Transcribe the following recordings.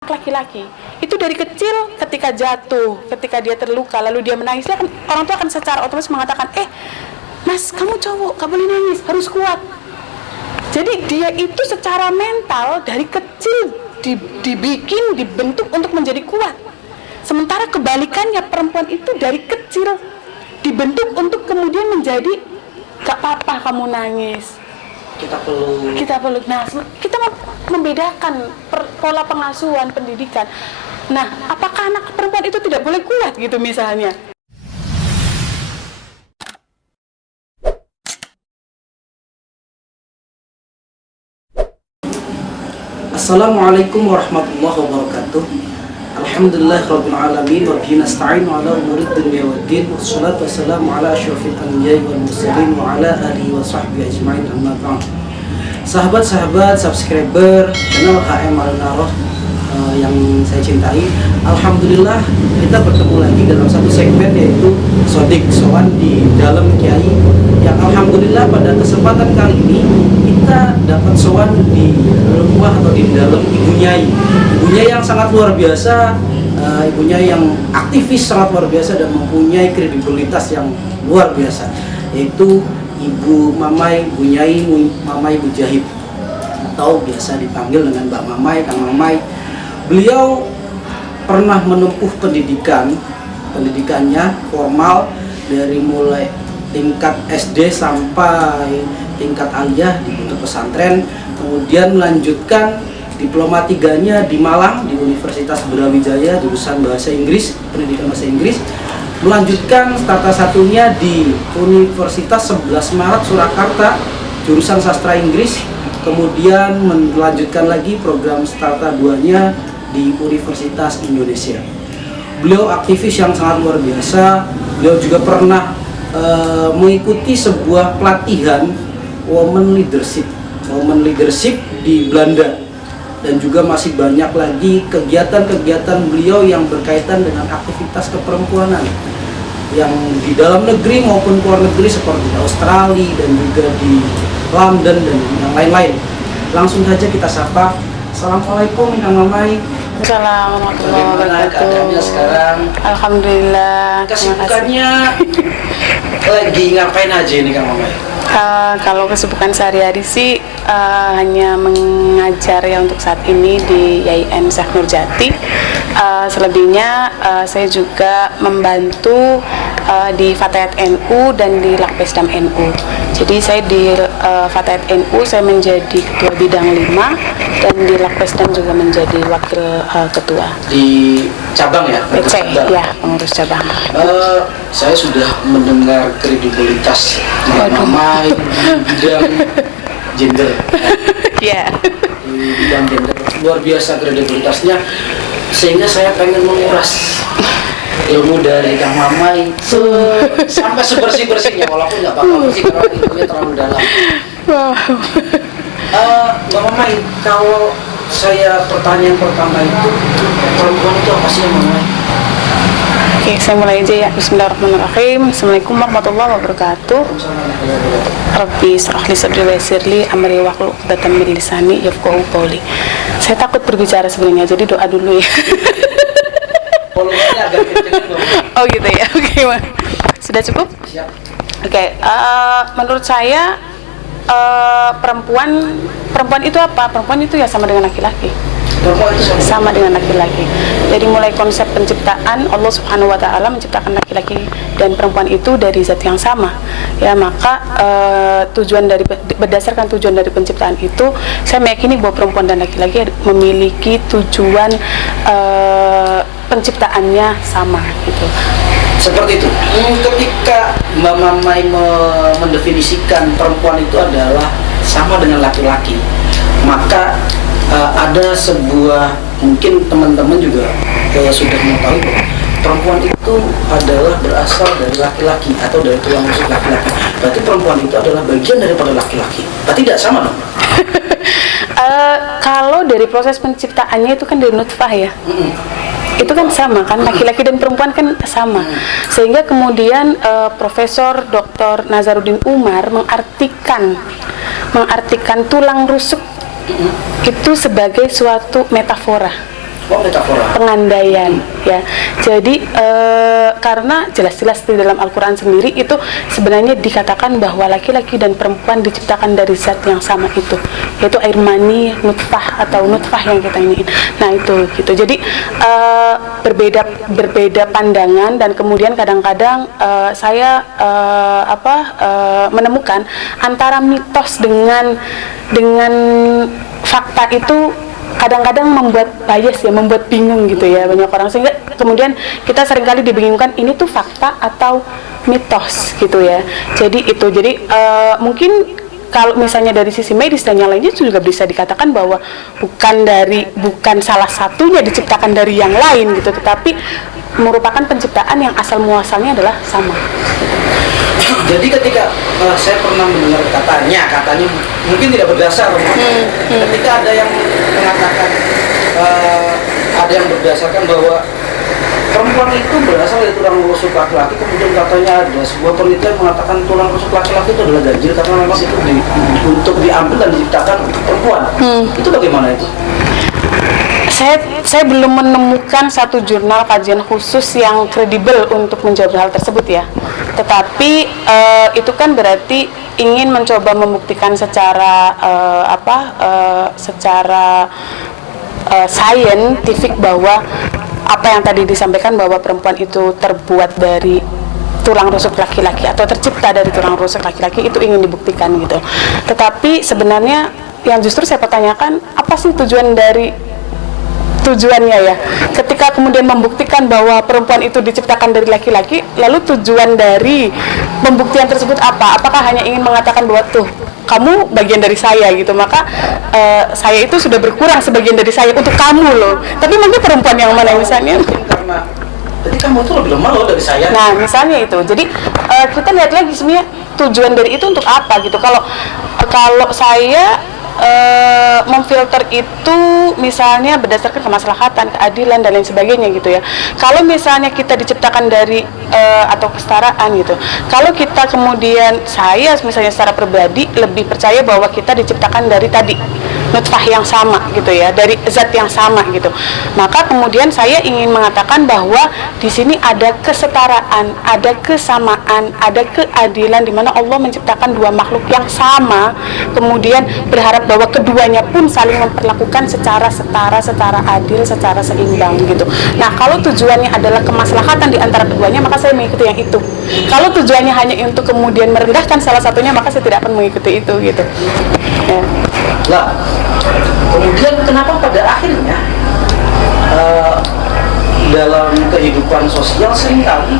laki-laki itu dari kecil ketika jatuh, ketika dia terluka lalu dia menangis, dia orang tua akan secara otomatis mengatakan, mas kamu cowok, gak boleh nangis, harus kuat. Jadi dia itu secara mental dari kecil dibikin, dibentuk untuk menjadi kuat. Sementara kebalikannya, perempuan itu dari kecil dibentuk untuk kemudian menjadi gak apa-apa kamu nangis, kita peluk. Nah, kita membedakan pola pengasuhan, pendidikan. Nah, apakah anak perempuan itu tidak boleh kuat gitu misalnya? Assalamualaikum warahmatullahi wabarakatuh. Alhamdulillah rabbil alamin wa bihi nasta'in ala umuri dunya waddin. Wassalatu wassalamu ala asyrafil anbiya'i wal mursalin wa ala alihi wa sahbihi ajma'in, amma ba'd. Sahabat-sahabat subscriber channel KM Al-Naroh yang saya cintai, alhamdulillah kita bertemu lagi dalam satu segmen, yaitu Sodik Sowan di dalam Kiai, yang alhamdulillah pada kesempatan kali ini kita dapat sowan di rumah atau di dalam ibunya yang sangat luar biasa, ibunya yang aktivis sangat luar biasa dan mempunyai kredibilitas yang luar biasa, yaitu Ibu Mamai Bunyai Mamai Mujahid, atau biasa dipanggil dengan Mbak Mamai, Kang Mamai. Beliau pernah menempuh pendidikannya formal dari mulai tingkat SD sampai tingkat aliyah di pondok pesantren, kemudian melanjutkan diploma 3-nya di Malang di Universitas Brawijaya jurusan bahasa Inggris, pendidikan bahasa Inggris, melanjutkan starta 1-nya di Universitas 11 Maret Surakarta jurusan sastra Inggris, kemudian melanjutkan lagi program starta 2-nya di Universitas Indonesia. Beliau aktivis yang sangat luar biasa. Beliau juga pernah mengikuti sebuah pelatihan women leadership di Belanda, dan juga masih banyak lagi kegiatan-kegiatan beliau yang berkaitan dengan aktivitas keperempuanan yang di dalam negeri maupun luar negeri, seperti di Australia dan juga di London dan yang lain-lain. Langsung saja kita sapa. Assalamualaikum Kang Mamai. Assalamualaikum warahmatullahi wabarakatuh. Keadaannya sekarang? Alhamdulillah. Kesibukannya lagi ngapain aja ini Kang Mamai? Kalau kesibukan sehari-hari sih hanya mengajar ya untuk saat ini di YIN Syekh Nurjati. Selebihnya saya juga membantu di Fatayat NU dan di Lakpesdam NU. Jadi saya di Fatayat NU saya menjadi ketua bidang 5 dan di Lakpesdam juga menjadi wakil ketua. Di cabang ya? PC, ya, pengurus cabang. Saya sudah mendengar kredibilitas Mamai di bidang gender. Iya. Di bidang gender luar biasa kredibilitasnya, sehingga saya pengen menguras ilmu dari Kang Mamai sampai sebersih-bersihnya, walaupun nggak bakal bersih karena ilmunya terlalu dalam. Wow. Mbak Mamai, kalau saya pertanyaan pertama itu, perempuan itu apa sih Mamai? Oke, saya mulai aja ya. Bismillahirrahmanirrahim. Assalamualaikum warahmatullahi wabarakatuh. Rabbi shrah li sadri wa yassir li amri wahlul 'uqdatam min lisani yafqahu qawli. Saya takut berbicara sebenarnya, jadi doa dulu ya. Volumenya agak kenceng dong. Oh gitu ya. Oke, sudah cukup? Siap. Oke, menurut saya perempuan itu apa? Perempuan itu ya sama dengan laki-laki. Perempuan itu Sama dengan laki-laki. Jadi mulai konsep penciptaan, Allah Subhanahu wa taala menciptakan laki-laki dan perempuan itu dari zat yang sama. Ya, maka berdasarkan tujuan dari penciptaan itu, saya meyakini bahwa perempuan dan laki-laki memiliki tujuan penciptaannya sama gitu. Seperti itu. Ketika Mbak Mamai mendefinisikan perempuan itu adalah sama dengan laki-laki, maka ada sebuah, mungkin teman-teman juga sudah mengetahui bahwa perempuan itu adalah berasal dari laki-laki atau dari tulang rusuk laki-laki. Berarti perempuan itu adalah bagian daripada laki-laki. Berarti tidak sama dong? Kalau dari proses penciptaannya itu kan dari nutfah ya. Itu kan sama kan, laki-laki dan perempuan kan sama, sehingga kemudian Profesor Dr. Nazaruddin Umar mengartikan tulang rusuk itu sebagai suatu metafora. metafora. Pengandaian ya. Jadi karena jelas-jelas di dalam Al-Quran sendiri itu sebenarnya dikatakan bahwa laki-laki dan perempuan diciptakan dari zat yang sama itu, yaitu air mani, nutfah atau nutfah yang kita iniin. Nah itu gitu. Jadi berbeda pandangan, dan kemudian kadang-kadang saya menemukan antara mitos dengan fakta itu kadang-kadang membuat bias ya, membuat bingung gitu ya banyak orang, sehingga kemudian kita seringkali dibingungkan ini tuh fakta atau mitos gitu ya. Jadi mungkin kalau misalnya dari sisi medis dan yang lainnya juga bisa dikatakan bahwa bukan salah satunya diciptakan dari yang lain gitu, tetapi merupakan penciptaan yang asal muasalnya adalah sama. Jadi ketika saya pernah mendengar katanya mungkin tidak berdasar, ketika ada yang mengatakan ada yang berdasarkan bahwa perempuan itu berasal dari tulang rusuk laki-laki, kemudian katanya ada sebuah penelitian mengatakan tulang rusuk laki-laki itu adalah ganjil karena memang itu untuk diambil dan diciptakan perempuan. Itu bagaimana itu? Saya belum menemukan satu jurnal kajian khusus yang kredibel untuk menjawab hal tersebut ya. Tetapi itu kan berarti ingin mencoba membuktikan secara saintifik bahwa apa yang tadi disampaikan bahwa perempuan itu terbuat dari tulang rusuk laki-laki atau tercipta dari tulang rusuk laki-laki, itu ingin dibuktikan gitu. Tetapi sebenarnya yang justru saya pertanyakan, apa sih tujuannya ya, ketika kemudian membuktikan bahwa perempuan itu diciptakan dari laki-laki, lalu tujuan dari pembuktian tersebut apa? Apakah hanya ingin mengatakan bahwa tuh kamu bagian dari saya gitu, maka saya itu sudah berkurang sebagian dari saya untuk kamu loh, tapi mungkin perempuan yang mana misalnya karena jadi kamu itu lebih lemah loh dari saya. Nah misalnya itu, jadi kita lihat lagi sebenarnya tujuan dari itu untuk apa gitu. Kalau saya memfilter itu misalnya berdasarkan kemaslahatan, keadilan dan lain sebagainya gitu ya. Kalau misalnya kita diciptakan dari atau kesetaraan gitu. Kalau kita kemudian, saya misalnya secara pribadi lebih percaya bahwa kita diciptakan dari tadi nutfah yang sama gitu ya, dari zat yang sama gitu. Maka kemudian saya ingin mengatakan bahwa di sini ada kesetaraan, ada kesamaan, ada keadilan, di mana Allah menciptakan dua makhluk yang sama, kemudian berharap bahwa keduanya pun saling memperlakukan secara setara, secara adil, secara seimbang gitu. Nah, kalau tujuannya adalah kemaslahatan di antara keduanya, maka saya mengikuti yang itu. Kalau tujuannya hanya untuk kemudian merendahkan salah satunya, maka saya tidak akan mengikuti itu gitu. Ya. Nah, kemudian kenapa pada akhirnya dalam kehidupan sosial seringkali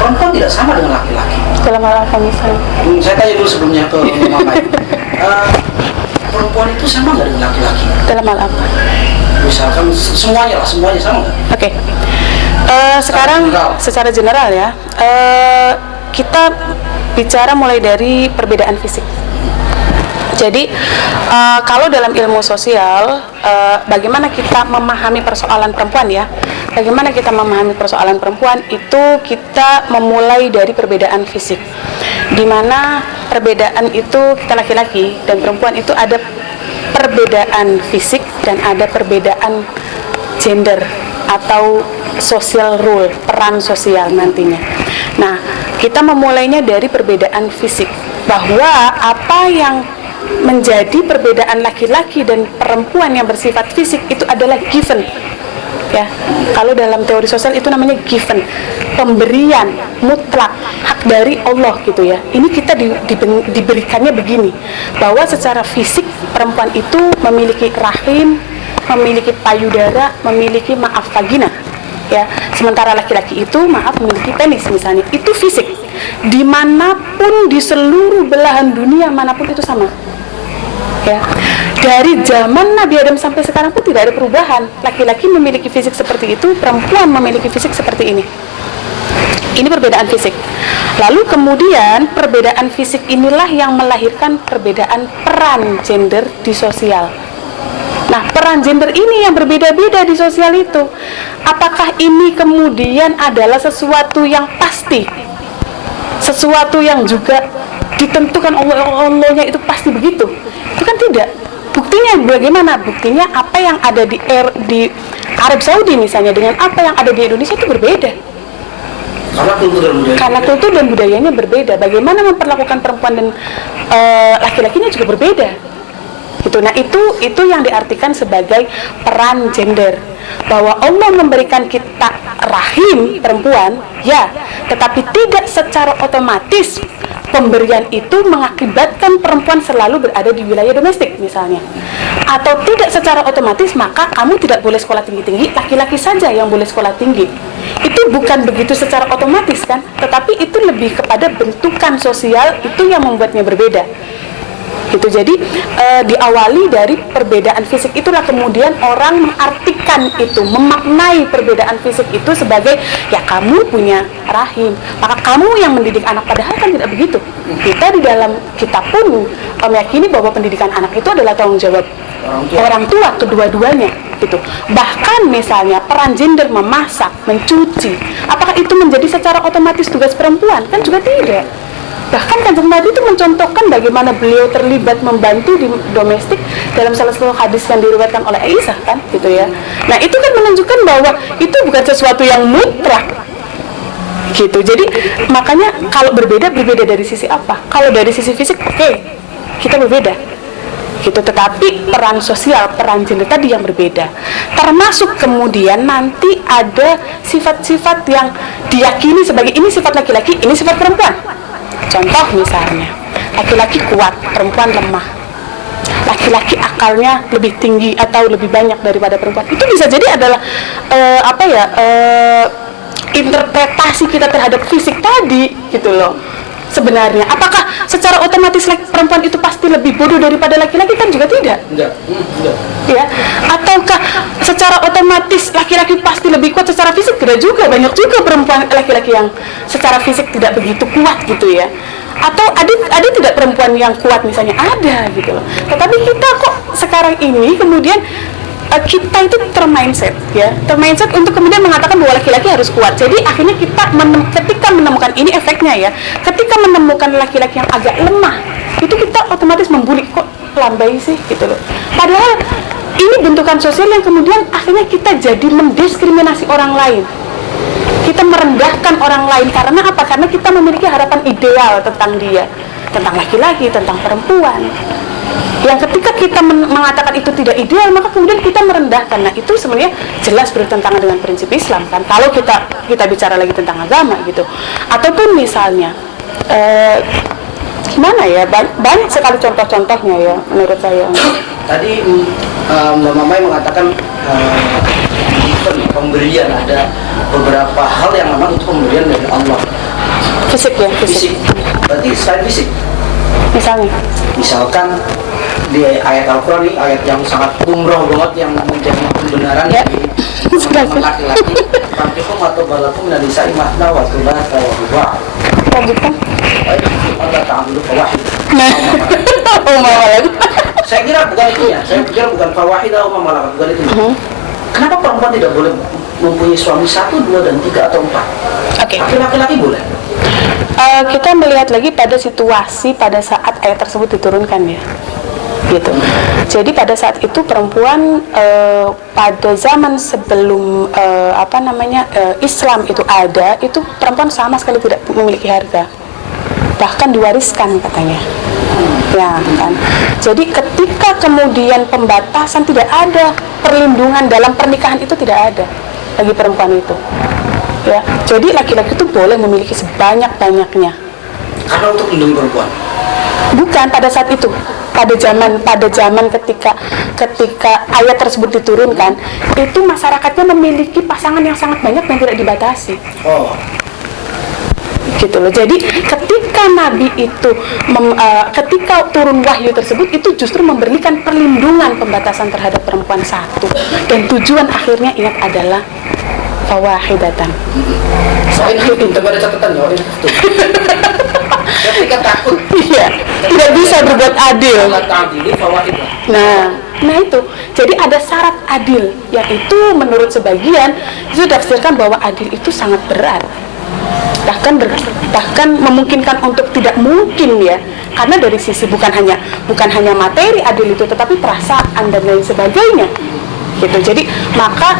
perempuan tidak sama dengan laki-laki? Dalam hal apa misalnya? Saya tanya dulu sebelumnya ke Mama. Perempuan itu sama nggak dengan laki-laki? Dalam hal apa? Misalkan semuanya sama nggak? Oke. Sekarang secara general ya, kita bicara mulai dari perbedaan fisik. Jadi kalau dalam ilmu sosial, bagaimana kita memahami persoalan perempuan ya? Bagaimana kita memahami persoalan perempuan itu kita memulai dari perbedaan fisik, di mana perbedaan itu kita laki-laki dan perempuan itu ada perbedaan fisik dan ada perbedaan gender atau social role, peran sosial nantinya. Nah, kita memulainya dari perbedaan fisik, bahwa apa yang menjadi perbedaan laki-laki dan perempuan yang bersifat fisik itu adalah given ya. Kalau dalam teori sosial itu namanya given, pemberian mutlak, hak dari Allah gitu ya. Ini kita diberikannya begini, bahwa secara fisik perempuan itu memiliki rahim, memiliki payudara, memiliki vagina ya. Sementara laki-laki itu memiliki penis misalnya. Itu fisik, dimanapun di seluruh belahan dunia manapun itu sama ya. Dari zaman Nabi Adam sampai sekarang pun tidak ada perubahan. Laki-laki memiliki fisik seperti itu, perempuan memiliki fisik seperti ini. Ini perbedaan fisik. Lalu kemudian perbedaan fisik inilah yang melahirkan perbedaan peran gender di sosial. Nah, peran gender ini yang berbeda-beda di sosial itu, apakah ini kemudian adalah sesuatu yang pasti, sesuatu yang juga ditentukan Allahnya itu pasti begitu? Itu kan tidak. Buktinya bagaimana? Buktinya apa yang ada di Arab Saudi misalnya dengan apa yang ada di Indonesia itu berbeda. Karena kultur dan budayanya berbeda. Bagaimana memperlakukan perempuan dan laki-lakinya juga berbeda. Gitu. Nah itu yang diartikan sebagai peran gender. Bahwa Allah memberikan kita rahim perempuan, ya, tetapi tidak secara otomatis pemberian itu mengakibatkan perempuan selalu berada di wilayah domestik misalnya. Atau tidak secara otomatis maka kamu tidak boleh sekolah tinggi-tinggi, laki-laki saja yang boleh sekolah tinggi. Itu bukan begitu secara otomatis kan, tetapi itu lebih kepada bentukan sosial itu yang membuatnya berbeda. Gitu. Jadi diawali dari perbedaan fisik itulah kemudian orang mengartikan itu, memaknai perbedaan fisik itu sebagai ya kamu punya rahim, maka kamu yang mendidik anak, padahal kan tidak begitu. Kita di dalam kita pun meyakini bahwa pendidikan anak itu adalah tanggung jawab orang tua kedua-duanya gitu. Bahkan misalnya peran gender memasak, mencuci, apakah itu menjadi secara otomatis tugas perempuan? Kan juga tidak. Bahkan Kanjeng Nabi itu mencontohkan bagaimana beliau terlibat membantu di domestik dalam salah satu hadis yang diriwayatkan oleh Aisyah kan gitu ya. Nah itu kan menunjukkan bahwa itu bukan sesuatu yang mutlak gitu. Jadi makanya kalau berbeda dari sisi apa? Kalau dari sisi fisik oke, kita berbeda gitu, tetapi peran sosial, peran gender tadi yang berbeda. Termasuk kemudian nanti ada sifat-sifat yang diyakini sebagai ini sifat laki-laki, ini sifat perempuan. Contoh misalnya, laki-laki kuat, perempuan lemah. Laki-laki akalnya lebih tinggi atau lebih banyak daripada perempuan. Itu bisa jadi adalah interpretasi kita terhadap fisik tadi gitu loh. Sebenarnya, apakah secara otomatis perempuan itu pasti lebih bodoh daripada laki-laki? Kan juga tidak. Enggak. Ya, ataukah secara otomatis laki-laki pasti lebih kuat secara fisik? Tidak juga, banyak juga perempuan laki-laki yang secara fisik tidak begitu kuat gitu ya. Atau ada tidak perempuan yang kuat misalnya? Ada gitu loh. Tetapi kita kok sekarang ini kemudian kita itu termindset untuk kemudian mengatakan bahwa laki-laki harus kuat. Jadi akhirnya kita ketika menemukan ini efeknya ya, ketika menemukan laki-laki yang agak lemah, itu kita otomatis membuli, kok lambai sih gitu loh. Padahal ini bentukan sosial yang kemudian akhirnya kita jadi mendiskriminasi orang lain. Kita merendahkan orang lain karena apa? Karena kita memiliki harapan ideal tentang dia, tentang laki-laki, tentang perempuan. Yang ketika kita mengatakan itu tidak ideal, maka kemudian kita merendahkan. Nah itu sebenarnya jelas bertentangan dengan prinsip Islam kan. Kalau kita bicara lagi tentang agama gitu. Ataupun misalnya gimana ya, banyak sekali contoh-contohnya ya menurut saya. Tadi Mbak Mamai mengatakan pemberian, ada beberapa hal yang memang itu pemberian dari Allah. Fisik ya, fisik. Berarti selain fisik, misalkan di ayat Al-Quran ini, ayat yang sangat umroh banget yang menjadi pembenaran ya. Bagi teman-teman laki-laki, fankikum atau balakum dan nisa'i masna wa thulatha wa ruba'. Lanjutkan. Allah ta'amulu fawahid. Nah, saya kira bukan itu ya, saya kira bukan fawahid atau mamalakat, bukan itu. Kenapa perempuan tidak boleh mempunyai suami 1, 2, dan 3 atau 4? Oke. Tapi laki-laki boleh. Kita melihat lagi pada situasi pada saat ayat tersebut diturunkan ya. Gitu. Jadi pada saat itu perempuan pada zaman sebelum Islam itu ada, itu perempuan sama sekali tidak memiliki harga, bahkan diwariskan katanya. Ya kan. Jadi ketika kemudian pembatasan, tidak ada perlindungan dalam pernikahan itu, tidak ada bagi perempuan itu. Ya, jadi laki-laki itu boleh memiliki sebanyak-banyaknya. Karena untuk melindungi perempuan. Bukan pada saat itu. Pada zaman ketika ayat tersebut diturunkan, itu masyarakatnya memiliki pasangan yang sangat banyak dan tidak dibatasi. Oh. Gitu loh. Jadi ketika Nabi itu ketika turun wahyu tersebut, itu justru memberikan perlindungan pembatasan terhadap perempuan satu, dan tujuan akhirnya ingat adalah fawahidatan. Saya itu ada catatan ya, itu. Ketika takut, iya, tidak bisa berbuat adil. Nah itu, jadi ada syarat adil, yang itu menurut sebagian itu ditafsirkan bahwa adil itu sangat berat. bahkan memungkinkan untuk tidak mungkin ya, karena dari sisi bukan hanya materi adil itu, tetapi perasaan dan lain sebagainya gitu. Jadi maka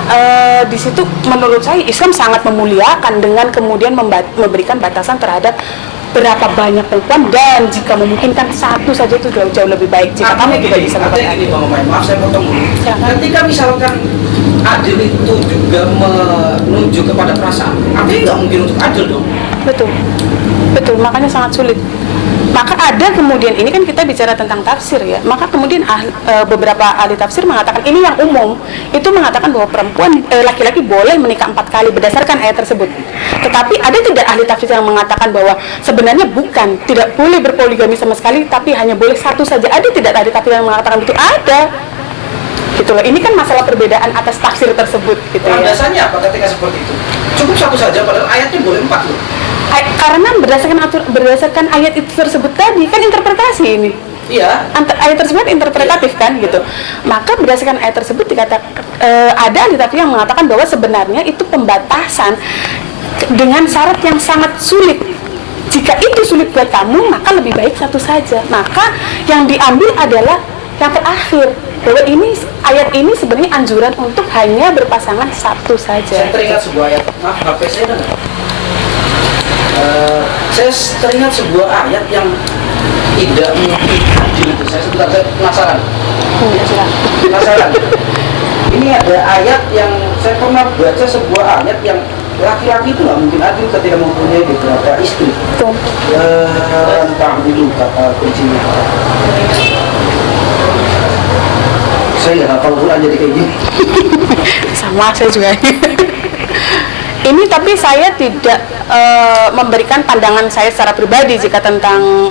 di situ menurut saya Islam sangat memuliakan dengan kemudian memberikan batasan terhadap berapa banyak perempuan, dan jika memungkinkan satu saja itu jauh lebih baik jika kamu tidak bisa berbuat adil. Maaf saya potong dulu. Ketika misalkan adil itu juga menuju kepada perasaan, artinya nggak mungkin untuk adil dong. Betul, makanya sangat sulit. Maka ada kemudian, ini kan kita bicara tentang tafsir ya, maka kemudian beberapa ahli tafsir mengatakan, ini yang umum itu mengatakan bahwa perempuan laki-laki boleh menikah 4 kali berdasarkan ayat tersebut. Tetapi ada tidak ahli tafsir yang mengatakan bahwa sebenarnya bukan, tidak boleh berpoligami sama sekali, tapi hanya boleh 1 saja. Ada tidak ahli tafsir yang mengatakan itu? Ada gitu loh. Ini kan masalah perbedaan atas tafsir tersebut gitu ya. Landasannya apa ketika seperti itu? Cukup 1 saja padahal ayatnya boleh 4 loh. Karena berdasarkan ayat itu tersebut tadi kan interpretasi ini. Iya. Ayat tersebut interpretatif kan gitu. Maka berdasarkan ayat tersebut dikatakan ada ahli tafsir yang mengatakan bahwa sebenarnya itu pembatasan dengan syarat yang sangat sulit. Jika itu sulit buat kamu, maka lebih baik 1 saja. Maka yang diambil adalah yang terakhir, bahwa ini ayat ini sebenarnya anjuran untuk hanya berpasangan 1 saja. Saya teringat sebuah ayat, maaf HP saya ada. Saya teringat sebuah ayat yang tidak mungkin adil itu. Saya penasaran. Penasaran. Ini ada ayat yang saya pernah baca, sebuah ayat yang laki-laki itu nggak mungkin adil ketika mempunyai beberapa istri. Entah dulu kata kuncinya. Saya nggak hafal Quran jadi kayak gini. Sama saya juga. Ini tapi saya tidak memberikan pandangan saya secara pribadi jika tentang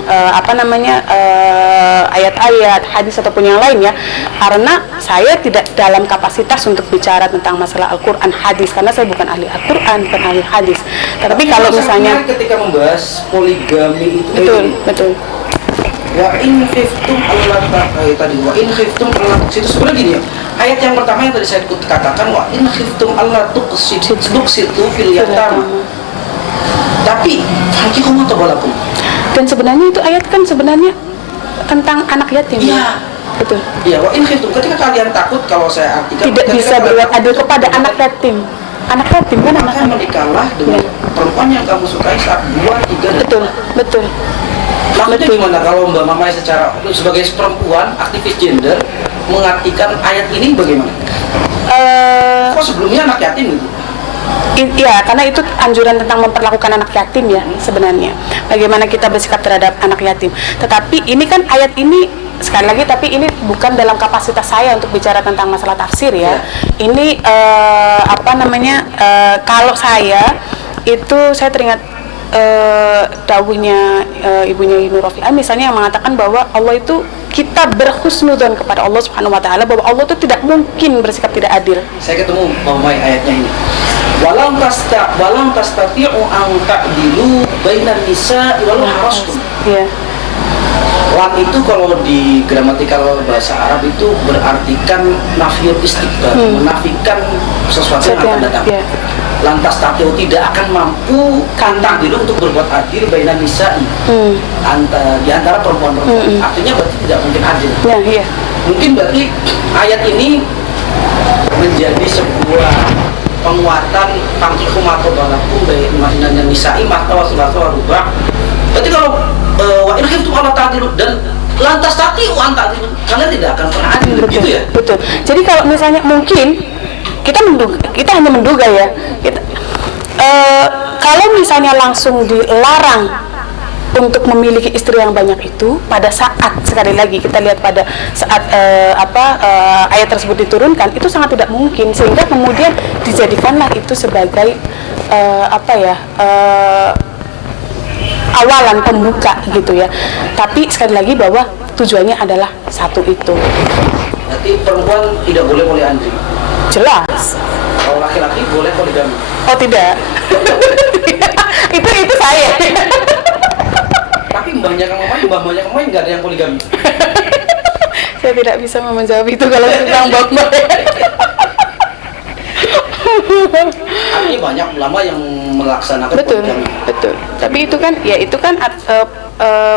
ayat-ayat, hadis ataupun yang lain ya, karena saya tidak dalam kapasitas untuk bicara tentang masalah Al-Quran, hadis, karena saya bukan ahli Al-Quran, bukan ahli hadis. Tetapi kalau misalnya ketika membahas poligami itu betul. Wa in khiftum Allah tadi wa in khiftum Allah itu sebenarnya gini ya. Ayat yang pertama yang tadi saya katakan wa in khiftum Allah tuqsitu fil yatama. Tapi fankihu ma tabalakum. Dan sebenarnya itu ayat kan sebenarnya tentang anak yatim. Iya. Betul. Iya, wa in khiftum ketika kalian takut, kalau saya artikan tidak bisa berbuat adil kepada anak yatim. Anak yatim kan anak menikahlah dengan perempuan yang kamu sukai saat 2, 3 betul. Maksudnya gimana kalau Mbak Mamai sebagai perempuan aktivis gender mengartikan ayat ini bagaimana? Kok sebelumnya anak yatim gitu? Iya, karena itu anjuran tentang memperlakukan anak yatim ya sebenarnya. Bagaimana kita bersikap terhadap anak yatim. Tetapi ini kan ayat ini sekali lagi, tapi ini bukan dalam kapasitas saya untuk bicara tentang masalah tafsir ya. Ini kalau saya teringat dawuhnya ibunya Ibnu Rafi'ah misalnya yang mengatakan bahwa Allah itu, kita berhusnudzon kepada Allah Subhanahu wa taala bahwa Allah itu tidak mungkin bersikap tidak adil. Saya ketemu Mamai ayatnya ini. Walam tastati'u an ta'dilu bainan nisa'i walau harastum. Iya. Lam itu kalau di gramatikal bahasa Arab itu berartikan nafiyul istiqbal, menafikan sesuatu yang akan datang. Yeah. Lantas tatiu tidak akan mampu kantang dulu untuk berbuat adil bainan nisa'i di antara perempuan-perempuan. Artinya berarti tidak mungkin adil. Yeah, yeah. Mungkin berarti ayat ini menjadi sebuah penguatan tangkihu matobalakum bainan nisa'i mahta wa sulasa wa rubah. Berarti kalau wa in khiftum alla ta'dilu dan lantas tatiu an ta'dilu, kalian tidak akan pernah adil. Betul, gitu ya. Betul. Jadi kalau misalnya mungkin kita hanya menduga ya. Kalau misalnya langsung dilarang untuk memiliki istri yang banyak itu pada saat, sekali lagi kita lihat pada saat ayat tersebut diturunkan, itu sangat tidak mungkin, sehingga kemudian dijadikanlah itu sebagai awalan pembuka gitu ya. Tapi sekali lagi bahwa tujuannya adalah satu itu. Berarti perempuan tidak boleh polyandri. Jelas. Kalau laki-laki boleh poligami. Oh tidak. itu saya. Tapi mbahnya kemarin nggak ada yang poligami. Saya tidak bisa menjawab itu kalau tentang mbak. Artinya makanya banyak ulama yang melaksanakan betul, poligami. betul. Tapi itu kan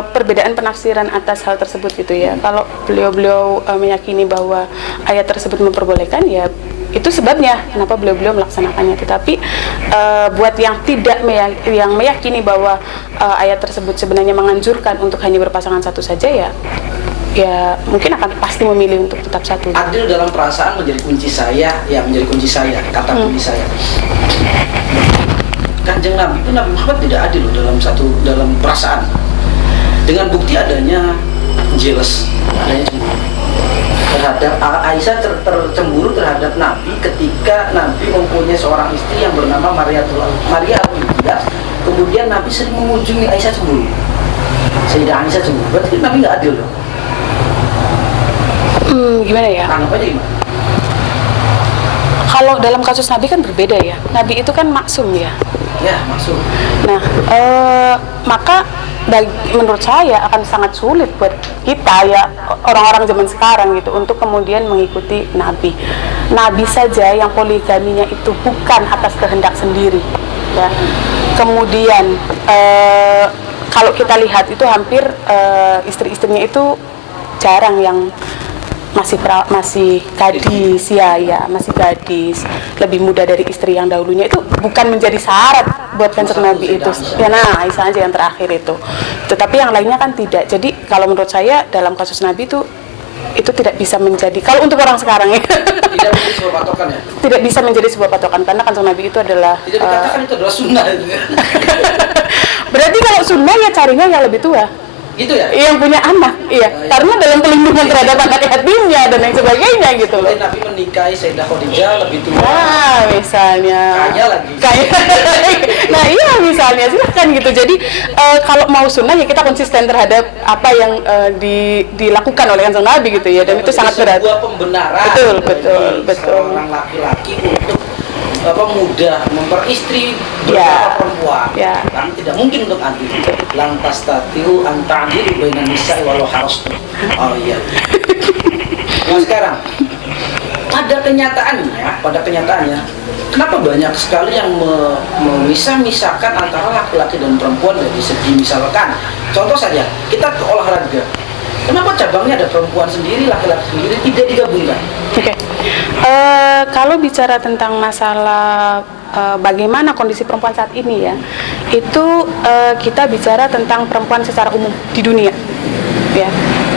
perbedaan penafsiran atas hal tersebut gitu ya. Kalau beliau meyakini bahwa ayat tersebut memperbolehkan, ya itu sebabnya kenapa beliau melaksanakannya. Tetapi buat yang tidak yang meyakini bahwa ayat tersebut sebenarnya menganjurkan untuk hanya berpasangan satu saja, ya mungkin akan pasti memilih untuk tetap satu. Adil dalam perasaan menjadi kunci saya, kata kunci saya. Kanjeng Nabi itu, Nabi Muhammad tidak adil loh dalam perasaan. Dengan bukti adanya jealous, adanya cemburu terhadap Aisyah, tercemburu terhadap Nabi ketika Nabi mempunyai seorang istri yang bernama Maria al-Qibtiyah. Kemudian Nabi sering mengunjungi Aisyah cemburu. Sayyidah Aisyah cemburu. Berarti Nabi nggak adil loh. Gimana ya? Tanggapannya gimana? Kalau dalam kasus Nabi kan berbeda ya. Nabi itu kan maksum ya. Ya, maksud. Nah, maka menurut saya akan sangat sulit buat kita ya, orang-orang zaman sekarang gitu, untuk kemudian mengikuti Nabi. Nabi saja yang poligaminya itu bukan atas kehendak sendiri ya. Kemudian kalau kita lihat itu hampir istri-istrinya itu jarang yang masih gadis ya, masih gadis, lebih muda dari istri yang dahulunya. Itu bukan menjadi syarat buat kanjeng Nabi itu ya. Nah, Aisyah aja yang terakhir itu, tetapi yang lainnya kan tidak. Jadi kalau menurut saya dalam kasus Nabi itu tidak bisa menjadi, kalau untuk orang sekarang ya, tidak menjadi sebuah patokan ya. Tidak bisa menjadi sebuah patokan karena kanjeng Nabi itu adalah tidak dikatakan itu adalah sunnah gitu. Berarti kalau sunnah ya carinya yang lebih tua. Gitu ya? Yang punya anak, iya. Karena dalam pelindungan terhadap anak yatimnya dan yang sebagainya gitu loh. Nabi menikahi Sayyidah Khadijah lebih tua. Nah, misalnya. Kaya lagi. Nah, iya misalnya, silakan gitu. Jadi kalau mau sunnah ya kita konsisten terhadap apa yang dilakukan oleh kanjeng Nabi gitu ya. Dan itu sangat berat. Sebuah pembenaran. Betul. Seorang laki-laki untuk mudah memperistri beberapa perempuan. Karena tidak mungkin untuk adil. Lantas tatiu anta'dilu bainan nisa'i walau harastu. Oh iya. Nah sekarang pada kenyataannya kenapa banyak sekali yang memisah-misahkan antara laki-laki dan perempuan dari segi, misalkan contoh saja kita ke olahraga. Kenapa cabangnya ada perempuan sendiri, laki-laki sendiri, tidak digabungkan? Oke. Kalau bicara tentang masalah bagaimana kondisi perempuan saat ini ya, itu kita bicara tentang perempuan secara umum di dunia, ya.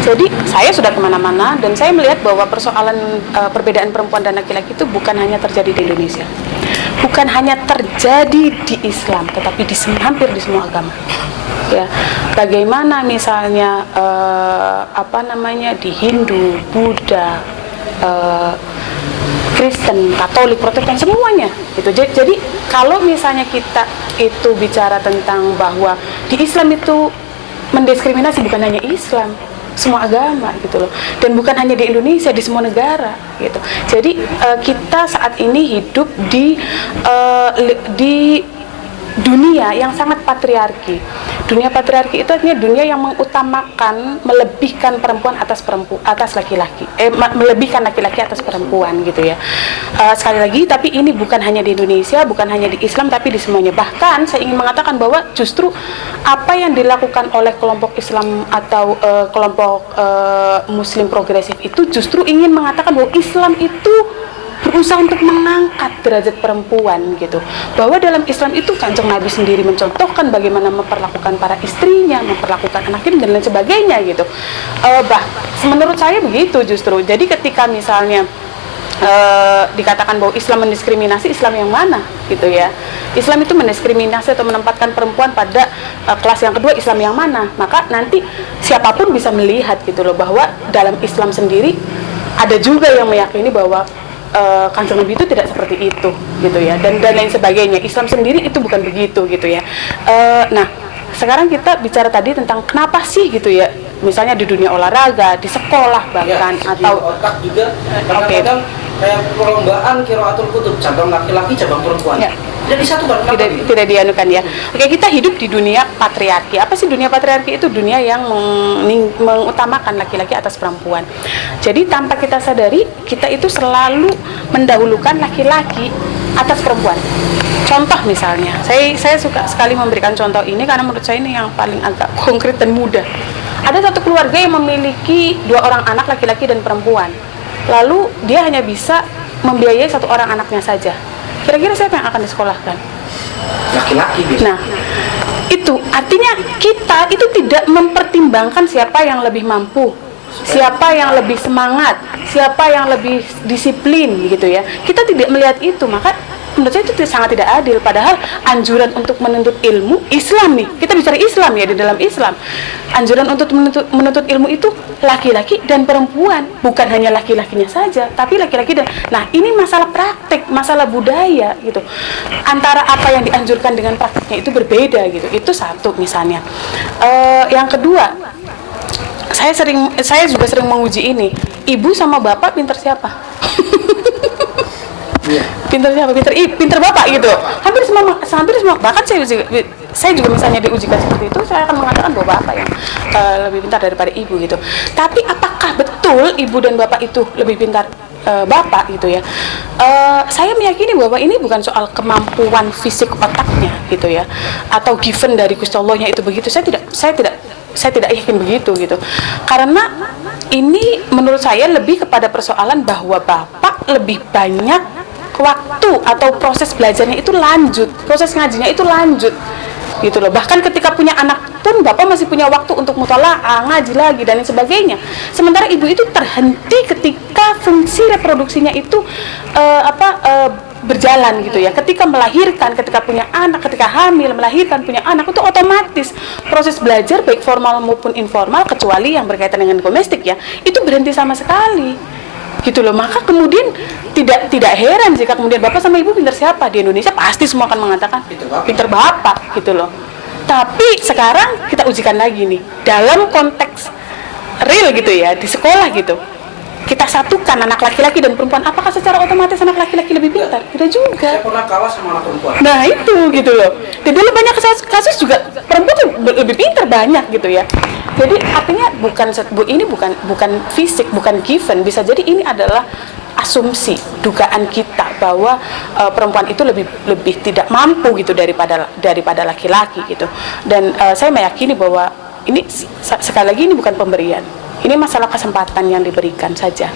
Jadi saya sudah kemana-mana dan saya melihat bahwa persoalan perbedaan perempuan dan laki-laki itu bukan hanya terjadi di Indonesia, bukan hanya terjadi di Islam, tetapi hampir di semua agama. Ya, bagaimana misalnya di Hindu, Buddha, Kristen, Katolik, Protestan, semuanya itu. Jadi kalau misalnya kita itu bicara tentang bahwa di Islam itu mendiskriminasi, bukan hanya Islam, semua agama gitu loh, dan bukan hanya di Indonesia, di semua negara gitu. Jadi kita saat ini hidup di dunia yang sangat patriarki. Dunia patriarki itu artinya dunia yang mengutamakan, melebihkan perempuan atas laki-laki, melebihkan laki-laki atas perempuan gitu ya. Sekali lagi, tapi ini bukan hanya di Indonesia, bukan hanya di Islam, tapi di semuanya. Bahkan saya ingin mengatakan bahwa justru apa yang dilakukan oleh kelompok Islam atau kelompok Muslim progresif itu justru ingin mengatakan bahwa Islam itu berusaha untuk mengangkat derajat perempuan gitu. Bahwa dalam Islam itu kanjeng Nabi sendiri mencontohkan bagaimana memperlakukan para istrinya, memperlakukan anak yatim dan lain sebagainya gitu. Menurut saya begitu justru. Jadi ketika misalnya dikatakan bahwa Islam mendiskriminasi, Islam yang mana gitu ya? Islam itu mendiskriminasi atau menempatkan perempuan pada kelas yang kedua, Islam yang mana? Maka nanti siapapun bisa melihat gitu loh, bahwa dalam Islam sendiri ada juga yang meyakini bahwa kanjeng Nabi itu tidak seperti itu gitu ya, dan lain sebagainya. Islam sendiri itu bukan begitu gitu ya. Nah sekarang kita bicara tadi tentang kenapa sih gitu ya, misalnya di dunia olahraga, di sekolah bahkan ya, atau otak juga kadang-kadang kayak perlombaan qiraatul kutub, cabang laki-laki, cabang perempuan. Tidak disatukan. Tidak dianukan ya. Oke, kita hidup di dunia patriarki. Apa sih dunia patriarki? Itu dunia yang mengutamakan laki-laki atas perempuan. Jadi tanpa kita sadari, kita itu selalu mendahulukan laki-laki atas perempuan. Contoh misalnya, saya suka sekali memberikan contoh ini karena menurut saya ini yang paling agak konkret dan mudah. Ada satu keluarga yang memiliki 2 orang anak laki-laki dan perempuan. Lalu dia hanya bisa membiayai 1 orang anaknya saja. Kira-kira siapa yang akan disekolahkan? Laki-laki biasa. Nah, itu artinya kita itu tidak mempertimbangkan siapa yang lebih mampu, siapa yang lebih semangat, siapa yang lebih disiplin gitu ya. Kita tidak melihat itu, maka menurut saya itu sangat tidak adil. Padahal anjuran untuk menuntut ilmu Islam nih, kita bicara Islam ya, di dalam Islam anjuran untuk menuntut ilmu itu laki-laki dan perempuan, bukan hanya laki-lakinya saja, tapi laki-laki dan ini masalah praktek, masalah budaya gitu. Antara apa yang dianjurkan dengan prakteknya itu berbeda gitu. Itu satu misalnya. Yang kedua, saya juga sering menguji ini. Ibu sama bapak pinter siapa? Pinter siapa? Pinter bapak gitu. Hampir semua bahkan saya juga misalnya diujikan seperti itu, saya akan mengatakan bahwa bapak yang lebih pintar daripada ibu gitu. Tapi apakah betul ibu dan bapak itu lebih pintar bapak gitu ya? Saya meyakini bahwa ini bukan soal kemampuan fisik otaknya gitu ya, atau given dari Gusti Allahnya itu begitu. Saya tidak yakin begitu gitu. Karena ini menurut saya lebih kepada persoalan bahwa bapak lebih banyak waktu atau proses belajarnya itu lanjut, proses ngajinya itu lanjut gitu loh. Bahkan ketika punya anak pun bapak masih punya waktu untuk mutolaah, ngaji lagi dan lain sebagainya. Sementara ibu itu terhenti ketika fungsi reproduksinya itu berjalan gitu ya. Ketika melahirkan, ketika punya anak, ketika hamil, melahirkan, punya anak, itu otomatis proses belajar baik formal maupun informal, kecuali yang berkaitan dengan domestik ya, itu berhenti sama sekali gitu loh. Maka kemudian tidak heran jika kemudian bapak sama ibu pintar siapa di Indonesia, pasti semua akan mengatakan pintar bapak gitu loh. Tapi sekarang kita ujikan lagi nih dalam konteks real gitu ya, di sekolah gitu, kita satukan anak laki-laki dan perempuan, apakah secara otomatis anak laki-laki lebih pintar? Tidak juga. Saya pernah kalah sama anak perempuan. Nah itu gitu loh. Dan dulu banyak kasus juga perempuan tuh lebih pintar banyak gitu ya. Jadi artinya bukan fisik, bukan given. Bisa jadi ini adalah asumsi, dugaan kita bahwa perempuan itu lebih tidak mampu gitu daripada laki-laki gitu. Dan saya meyakini bahwa ini sekali lagi ini bukan pemberian. Ini masalah kesempatan yang diberikan saja,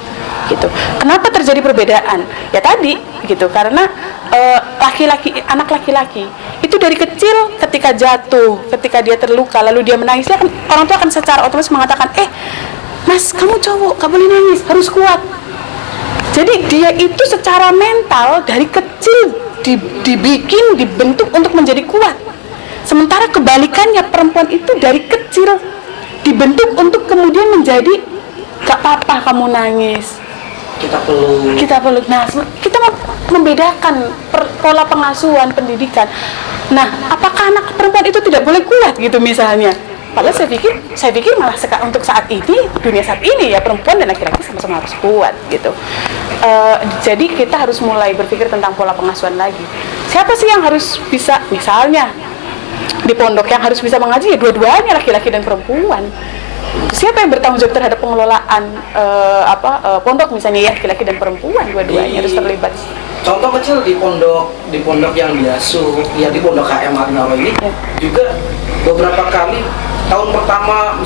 gitu. Kenapa terjadi perbedaan? Ya tadi, gitu. Karena anak laki-laki itu dari kecil ketika jatuh, ketika dia terluka, lalu dia menangis, orang tua akan secara otomatis mengatakan, mas, kamu cowok, gak boleh nangis, harus kuat. Jadi dia itu secara mental dari kecil dibentuk untuk menjadi kuat. Sementara kebalikannya, perempuan itu dari kecil dibentuk untuk kemudian menjadi gak apa-apa kamu nangis, kita peluk. Nah, kita membedakan pola pengasuhan pendidikan. Nah, apakah anak perempuan itu tidak boleh kuat gitu misalnya? Padahal saya pikir malah untuk saat ini, dunia saat ini ya, perempuan dan laki-laki sama-sama harus kuat gitu. Jadi kita harus mulai berpikir tentang pola pengasuhan lagi. Siapa sih yang harus bisa, misalnya di pondok yang harus bisa mengaji ya dua-duanya, laki-laki dan perempuan. Siapa yang bertanggung jawab terhadap pengelolaan pondok misalnya ya, laki-laki dan perempuan dua-duanya harus terlibat. Contoh kecil di pondok yang diasuh ya, di pondok HM Adnaro ini ya, juga beberapa kali tahun pertama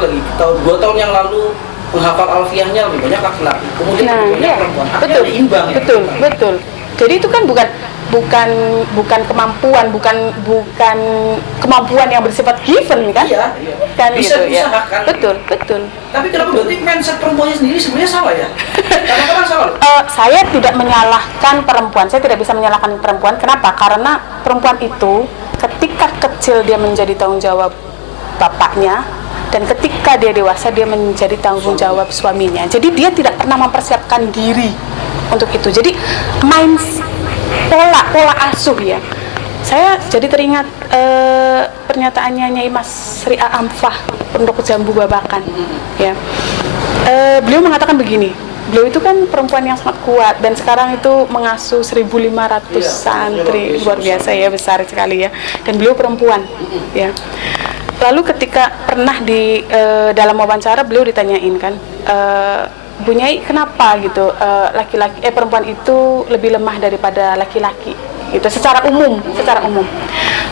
lagi 2 tahun yang lalu menghafal alfiahnya lebih banyak laki-laki, kemudian lebih banyak perempuan. Betul, imbang ya. Betul. Jadi itu kan bukan kemampuan, bukan kemampuan yang bersifat given kan? Iya. Kan bisa gitu, diusahakan. Ya. Betul. Tapi kenapa berarti mindset perempuannya sendiri sebenarnya salah ya? Kadang-kadang salah loh. Saya tidak menyalahkan perempuan. Saya tidak bisa menyalahkan perempuan. Kenapa? Karena perempuan itu ketika kecil dia menjadi tanggung jawab bapaknya, dan ketika dia dewasa dia menjadi tanggung jawab suaminya. Jadi dia tidak pernah mempersiapkan diri untuk itu. Jadi pola asuh ya. Saya jadi teringat pernyataannya Nyai Mas Sri A. Amfah, Pondok Jambu Babakan ya. Beliau mengatakan begini, beliau itu kan perempuan yang sangat kuat dan sekarang itu mengasuh 1.500 santri, luar biasa ya, besar sekali ya. Dan beliau perempuan, ya. Lalu ketika pernah di dalam wawancara beliau ditanyain kan, Bu Nyai kenapa gitu laki-laki perempuan itu lebih lemah daripada laki-laki gitu secara umum.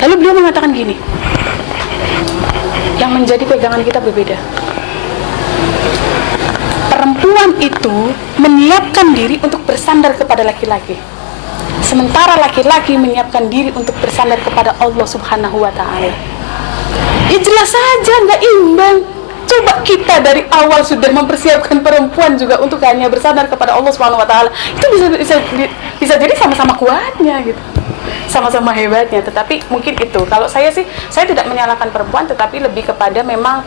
Lalu beliau mengatakan gini, yang menjadi pegangan kita berbeda. Perempuan itu menyiapkan diri untuk bersandar kepada laki-laki, sementara laki-laki menyiapkan diri untuk bersandar kepada Allah Subhanahu wa Ta'ala. Ya jelas saja nggak imbang. Coba kita dari awal sudah mempersiapkan perempuan juga untuk hanya bersandar kepada Allah Subhanahu wa Ta'ala, itu bisa jadi sama-sama kuatnya gitu, sama-sama hebatnya. Tetapi mungkin itu, kalau saya sih, saya tidak menyalahkan perempuan, tetapi lebih kepada memang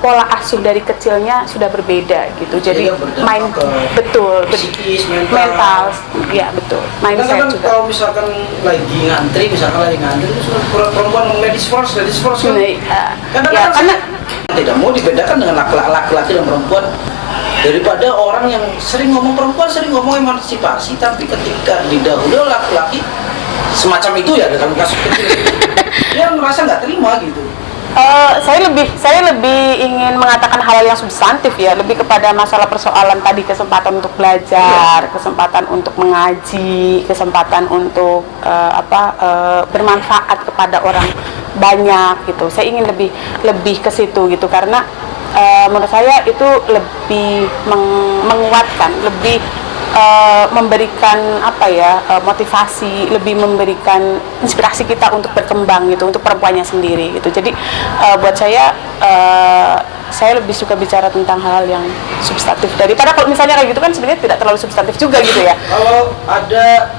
pola asuh dari kecilnya sudah berbeda gitu. Jadi main betul, psikis, mental, ya betul. Mindset juga. Kalau misalkan lagi ngantri itu perempuan ladies first kan? Karena tidak mau dibedakan dengan laki-laki dan perempuan, daripada orang yang sering ngomong perempuan, sering ngomong emansipasi, tapi ketika didahului laki-laki semacam itu ya dalam kasus kecil dia merasa nggak terima gitu. Saya lebih ingin mengatakan hal yang substantif ya, lebih kepada masalah persoalan tadi, kesempatan untuk belajar, kesempatan untuk mengaji, kesempatan untuk bermanfaat kepada orang banyak gitu. Saya ingin lebih ke situ gitu, karena menurut saya itu lebih menguatkan, lebih memberikan motivasi, lebih memberikan inspirasi kita untuk berkembang gitu, untuk perempuannya sendiri gitu. Jadi buat saya lebih suka bicara tentang hal yang substantif daripada kalau misalnya kayak gitu kan sebenarnya tidak terlalu substantif juga gitu ya. Kalau ada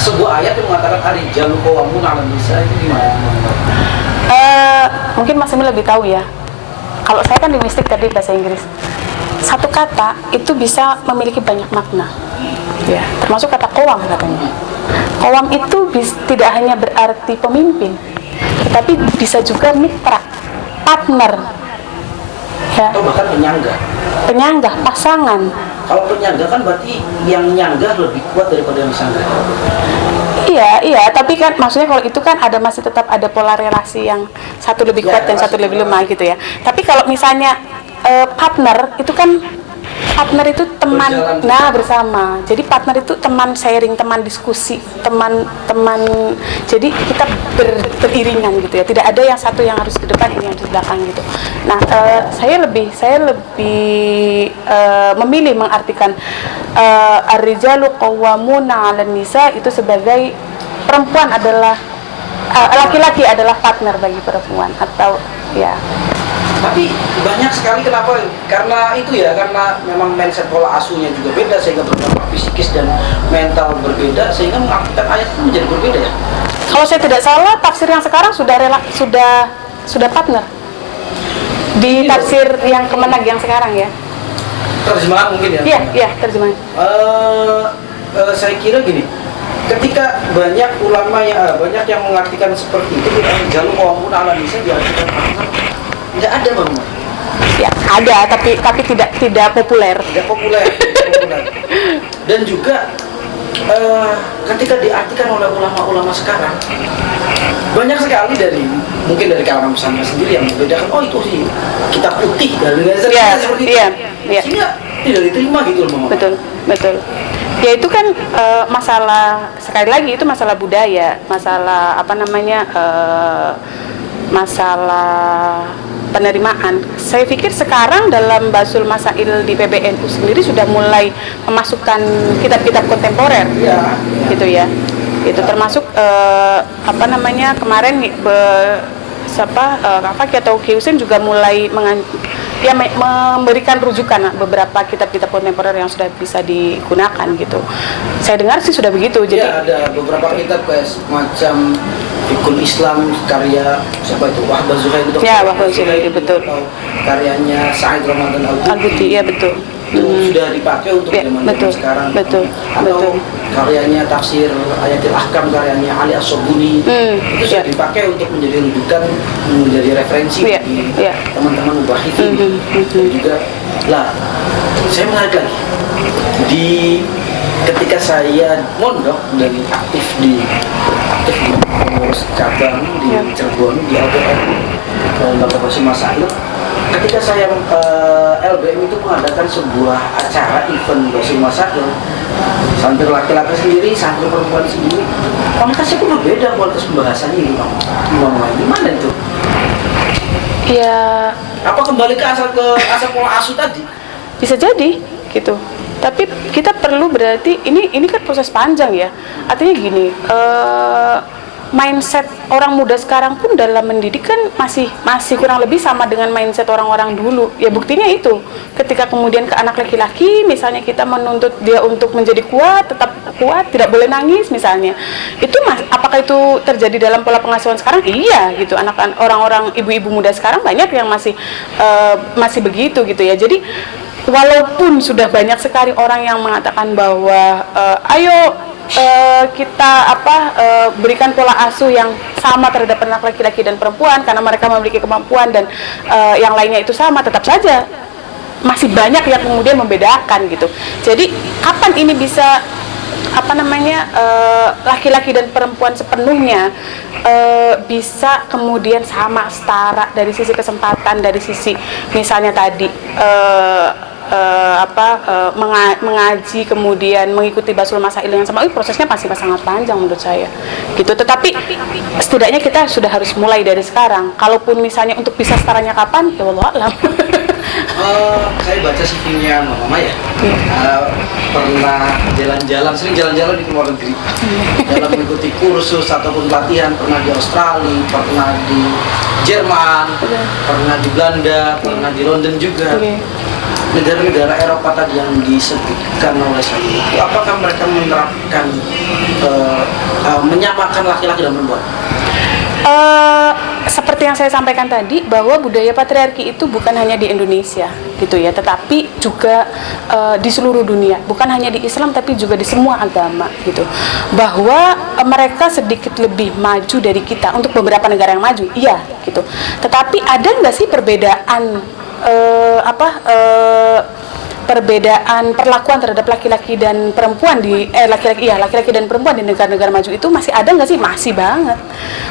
sebuah ayat yang mengatakan ar-rijalu qawwamuna 'alan nisa, itu gimana? Mungkin Mas Emil lebih tahu ya. Kalau saya kan linguistik tadi bahasa Inggris. Satu kata itu bisa memiliki banyak makna. Ya, termasuk kata qawwam katanya. Qawwam itu tidak hanya berarti pemimpin, tetapi bisa juga mitra, partner. Ya. Atau bahkan penyangga, pasangan. Kalau penyangga kan berarti yang nyanggah lebih kuat daripada yang disanggah. Iya, tapi kan maksudnya kalau itu kan masih tetap ada pola relasi yang satu lebih kuat dan satu lebih lemah gitu ya. Tapi kalau misalnya partner itu kan, partner itu teman bersama. Jadi partner itu teman sharing, teman diskusi, teman jadi kita beriringan gitu ya. Tidak ada yang satu yang harus di depan, ini yang di belakang gitu. Nah, saya lebih memilih mengartikan ar-rijalu qawwamuna 'alan nisa itu sebagai perempuan adalah laki-laki adalah partner bagi perempuan, atau ya. Tapi banyak sekali, kenapa? Karena itu ya, karena memang mindset pola asuhnya juga beda, sehingga berdampak psikis dan mental berbeda, sehingga mengartikan ayat itu menjadi berbeda ya. Kalau saya tidak salah, tafsir yang sekarang sudah partner di tafsir yang Kemenag yang sekarang ya. Terjemahan mungkin ya? Iya, terjemahan. Saya kira gini, ketika banyak ulama banyak yang mengartikan seperti itu, jalur qawwamuna 'alan nisa diartikan partner. Tidak ada, Bang. Ya, ada, tapi tidak populer. Tidak populer. Dan juga ketika diartikan oleh ulama-ulama sekarang, banyak sekali mungkin dari kalangan pesantren sendiri yang membedakan, oh itu sih kitab putih dari seperti itu. Iya. Sehingga tidak diterima gitu loh, Mama. Betul. Ya itu kan masalah, sekali lagi itu masalah budaya, masalah masalah penerimaan. Saya pikir sekarang dalam Basul Masail di PBNU sendiri sudah mulai memasukkan kitab-kitab kontemporer, gitu ya. Itu termasuk kemarin Kak Fakih atau Ki Husin juga mulai memberikan rujukan beberapa kitab-kitab kontemporer yang sudah bisa digunakan gitu. Saya dengar sih sudah begitu. Jadi ada beberapa kitab kayak semacam Fikul Islam karya siapa itu, Wahbah Zuhairi. Ya, Wahbah Zuhairi, betul. Atau karyanya Said Ramadan Al-Buti, ya betul. Itu sudah dipakai untuk zaman sekarang. Betul. Karyanya tafsir Ayatul Ahkam karyanya Ali As-Sobuni itu sudah dipakai untuk menjadi rujukan, menjadi referensi bagi teman-teman mubahith juga. Lah, saya menarik lagi di ketika saya mondok dan aktif di pengurus cabang di Cirebon di LBM Lembaga Basul Masail. Ketika saya LBM itu mengadakan sebuah acara event Basul Masail, santri laki-laki sendiri, santri perempuan sendiri, kualitasnya pun berbeda, kualitas pembahasannya ini Bang. Gimana itu? Ya, Apa kembali ke asal pola asuh tadi? bisa jadi gitu. Tapi kita perlu berarti ini kan proses panjang ya. Artinya gini, mindset orang muda sekarang pun dalam mendidik kan masih kurang lebih sama dengan mindset orang-orang dulu. Ya buktinya itu. Ketika kemudian ke anak laki-laki misalnya kita menuntut dia untuk menjadi kuat, tetap kuat, tidak boleh nangis misalnya. Itu apakah itu terjadi dalam pola pengasuhan sekarang? Iya gitu. Orang-orang ibu-ibu muda sekarang banyak yang masih begitu gitu ya. Jadi walaupun sudah banyak sekali orang yang mengatakan bahwa ayo kita berikan pola asuh yang sama terhadap anak laki-laki dan perempuan karena mereka memiliki kemampuan dan yang lainnya itu sama, tetap saja masih banyak yang kemudian membedakan gitu. Jadi kapan ini bisa laki-laki dan perempuan sepenuhnya bisa kemudian sama, setara dari sisi kesempatan, dari sisi misalnya tadi mengaji kemudian mengikuti Basul Masail yang sama, prosesnya pasti sangat panjang menurut saya gitu. Tetapi setidaknya kita sudah harus mulai dari sekarang. Kalaupun misalnya untuk bisa setaranya kapan, ya wallahu a'lam. Saya baca CV-nya Mama ya. Pernah jalan-jalan, sering jalan-jalan di luar negeri. Dalam mengikuti kursus ataupun pelatihan, pernah di Australia, pernah di Jerman, pernah di Belanda, pernah di London juga. Negara-negara Eropa tadi yang disebutkan oleh saya itu, apakah mereka menerapkan menyamakan laki-laki dan perempuan? Seperti yang saya sampaikan tadi, bahwa budaya patriarki itu bukan hanya di Indonesia gitu ya, tetapi juga di seluruh dunia, bukan hanya di Islam tapi juga di semua agama gitu. Bahwa mereka sedikit lebih maju dari kita untuk beberapa negara yang maju, iya gitu. Tetapi ada nggak sih perbedaan perbedaan perlakuan terhadap laki-laki dan perempuan laki-laki dan perempuan di negara-negara maju itu masih ada nggak sih? Masih banget.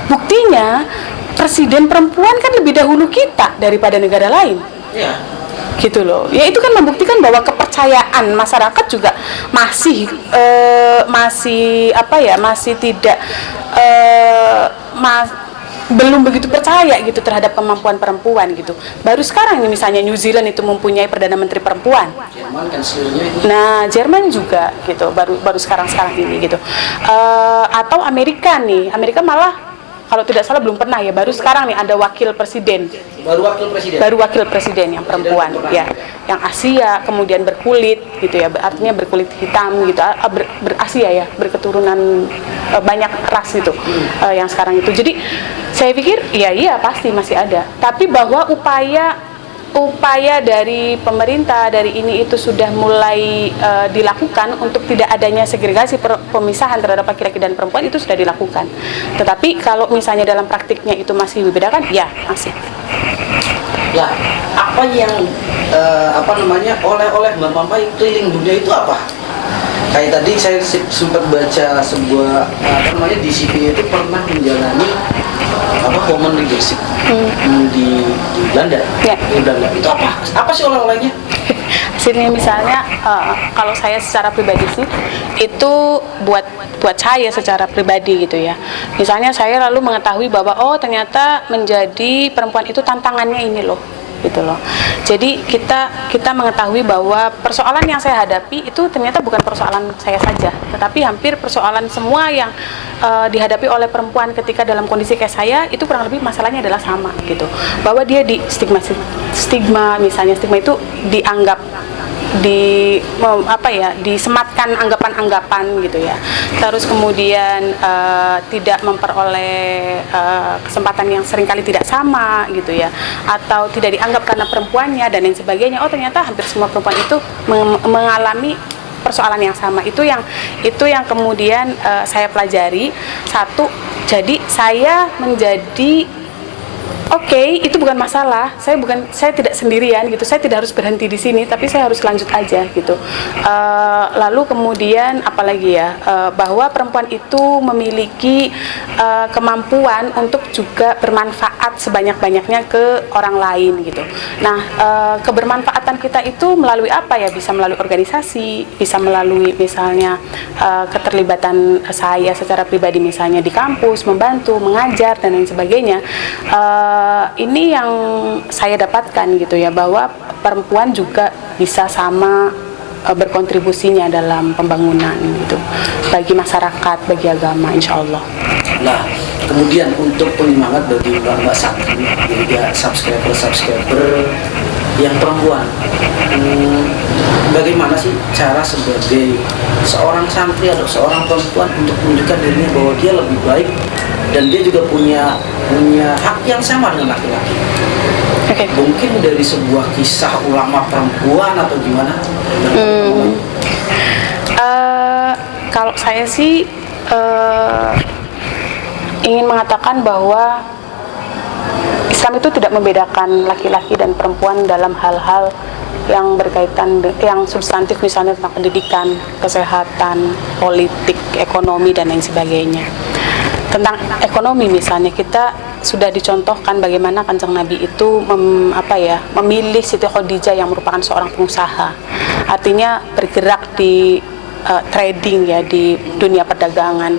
Buktinya presiden perempuan kan lebih dahulu kita daripada negara lain. Iya. Gitu loh. Ya itu kan membuktikan bahwa kepercayaan masyarakat juga masih tidak belum begitu percaya gitu terhadap kemampuan perempuan gitu. Baru sekarang nih misalnya New Zealand itu mempunyai Perdana Menteri perempuan. Jerman kan seluruhnya itu. Nah, Jerman juga gitu, baru sekarang ini gitu. Atau Amerika malah kalau tidak salah belum pernah ya, baru sekarang nih ada wakil presiden. Baru wakil presiden yang perempuan ya, yang Asia kemudian berkulit gitu ya, artinya berkulit hitam gitu, berasia ya, berketurunan banyak ras gitu yang sekarang itu. Jadi saya pikir iya pasti masih ada, tapi bahwa upaya dari pemerintah dari ini itu sudah mulai dilakukan untuk tidak adanya segregasi pemisahan terhadap laki-laki dan perempuan, itu sudah dilakukan. Tetapi kalau misalnya dalam praktiknya itu masih dibedakan, ya masih. Lah, apa yang oleh-oleh Mbak Mama yang keliling dunia itu apa? Kayak tadi saya sempat baca sebuah di CV itu pernah menjalani woman leadership di Belanda. Ya. Di Belanda. Itu apa sih oleh-olehnya? Hasilnya misalnya kalau saya secara pribadi sih itu buat saya secara pribadi gitu ya. Misalnya saya lalu mengetahui bahwa ternyata menjadi perempuan itu tantangannya ini loh. Gitu loh. Jadi kita mengetahui bahwa persoalan yang saya hadapi itu ternyata bukan persoalan saya saja, tetapi hampir persoalan semua yang dihadapi oleh perempuan ketika dalam kondisi kayak saya itu kurang lebih masalahnya adalah sama gitu. Bahwa dia di stigma itu dianggap disematkan anggapan-anggapan gitu ya. Terus kemudian tidak memperoleh kesempatan yang seringkali tidak sama gitu ya, atau tidak dianggap karena perempuannya dan lain sebagainya. Ternyata hampir semua perempuan itu mengalami persoalan yang sama. Itu yang kemudian saya pelajari. Satu, jadi saya menjadi Oke, itu bukan masalah. Saya tidak sendirian gitu. Saya tidak harus berhenti di sini, tapi saya harus lanjut aja gitu. Lalu kemudian apalagi ya, bahwa perempuan itu memiliki kemampuan untuk juga bermanfaat sebanyak-banyaknya ke orang lain gitu. Nah, kebermanfaatan kita itu melalui apa ya? Bisa melalui organisasi, bisa melalui misalnya keterlibatan saya secara pribadi misalnya di kampus, membantu, mengajar dan lain sebagainya. Ini yang saya dapatkan gitu ya, bahwa perempuan juga bisa sama berkontribusinya dalam pembangunan gitu, bagi masyarakat, bagi agama, insya Allah. Nah, kemudian untuk penyemangat bagi mbak santri, ya subscriber yang perempuan, bagaimana sih cara sebagai seorang santri atau seorang perempuan untuk menunjukkan dirinya bahwa dia lebih baik dan dia juga punya hak yang sama dengan laki-laki? Okay. Mungkin dari sebuah kisah ulama perempuan atau gimana? Kalau saya sih ingin mengatakan bahwa Islam itu tidak membedakan laki-laki dan perempuan dalam hal-hal yang berkaitan yang substantif, misalnya tentang pendidikan, kesehatan, politik, ekonomi dan lain sebagainya. Tentang ekonomi misalnya, kita sudah dicontohkan bagaimana Kanjeng Nabi itu memilih Siti Khadijah yang merupakan seorang pengusaha, artinya bergerak di trading ya, di dunia perdagangan,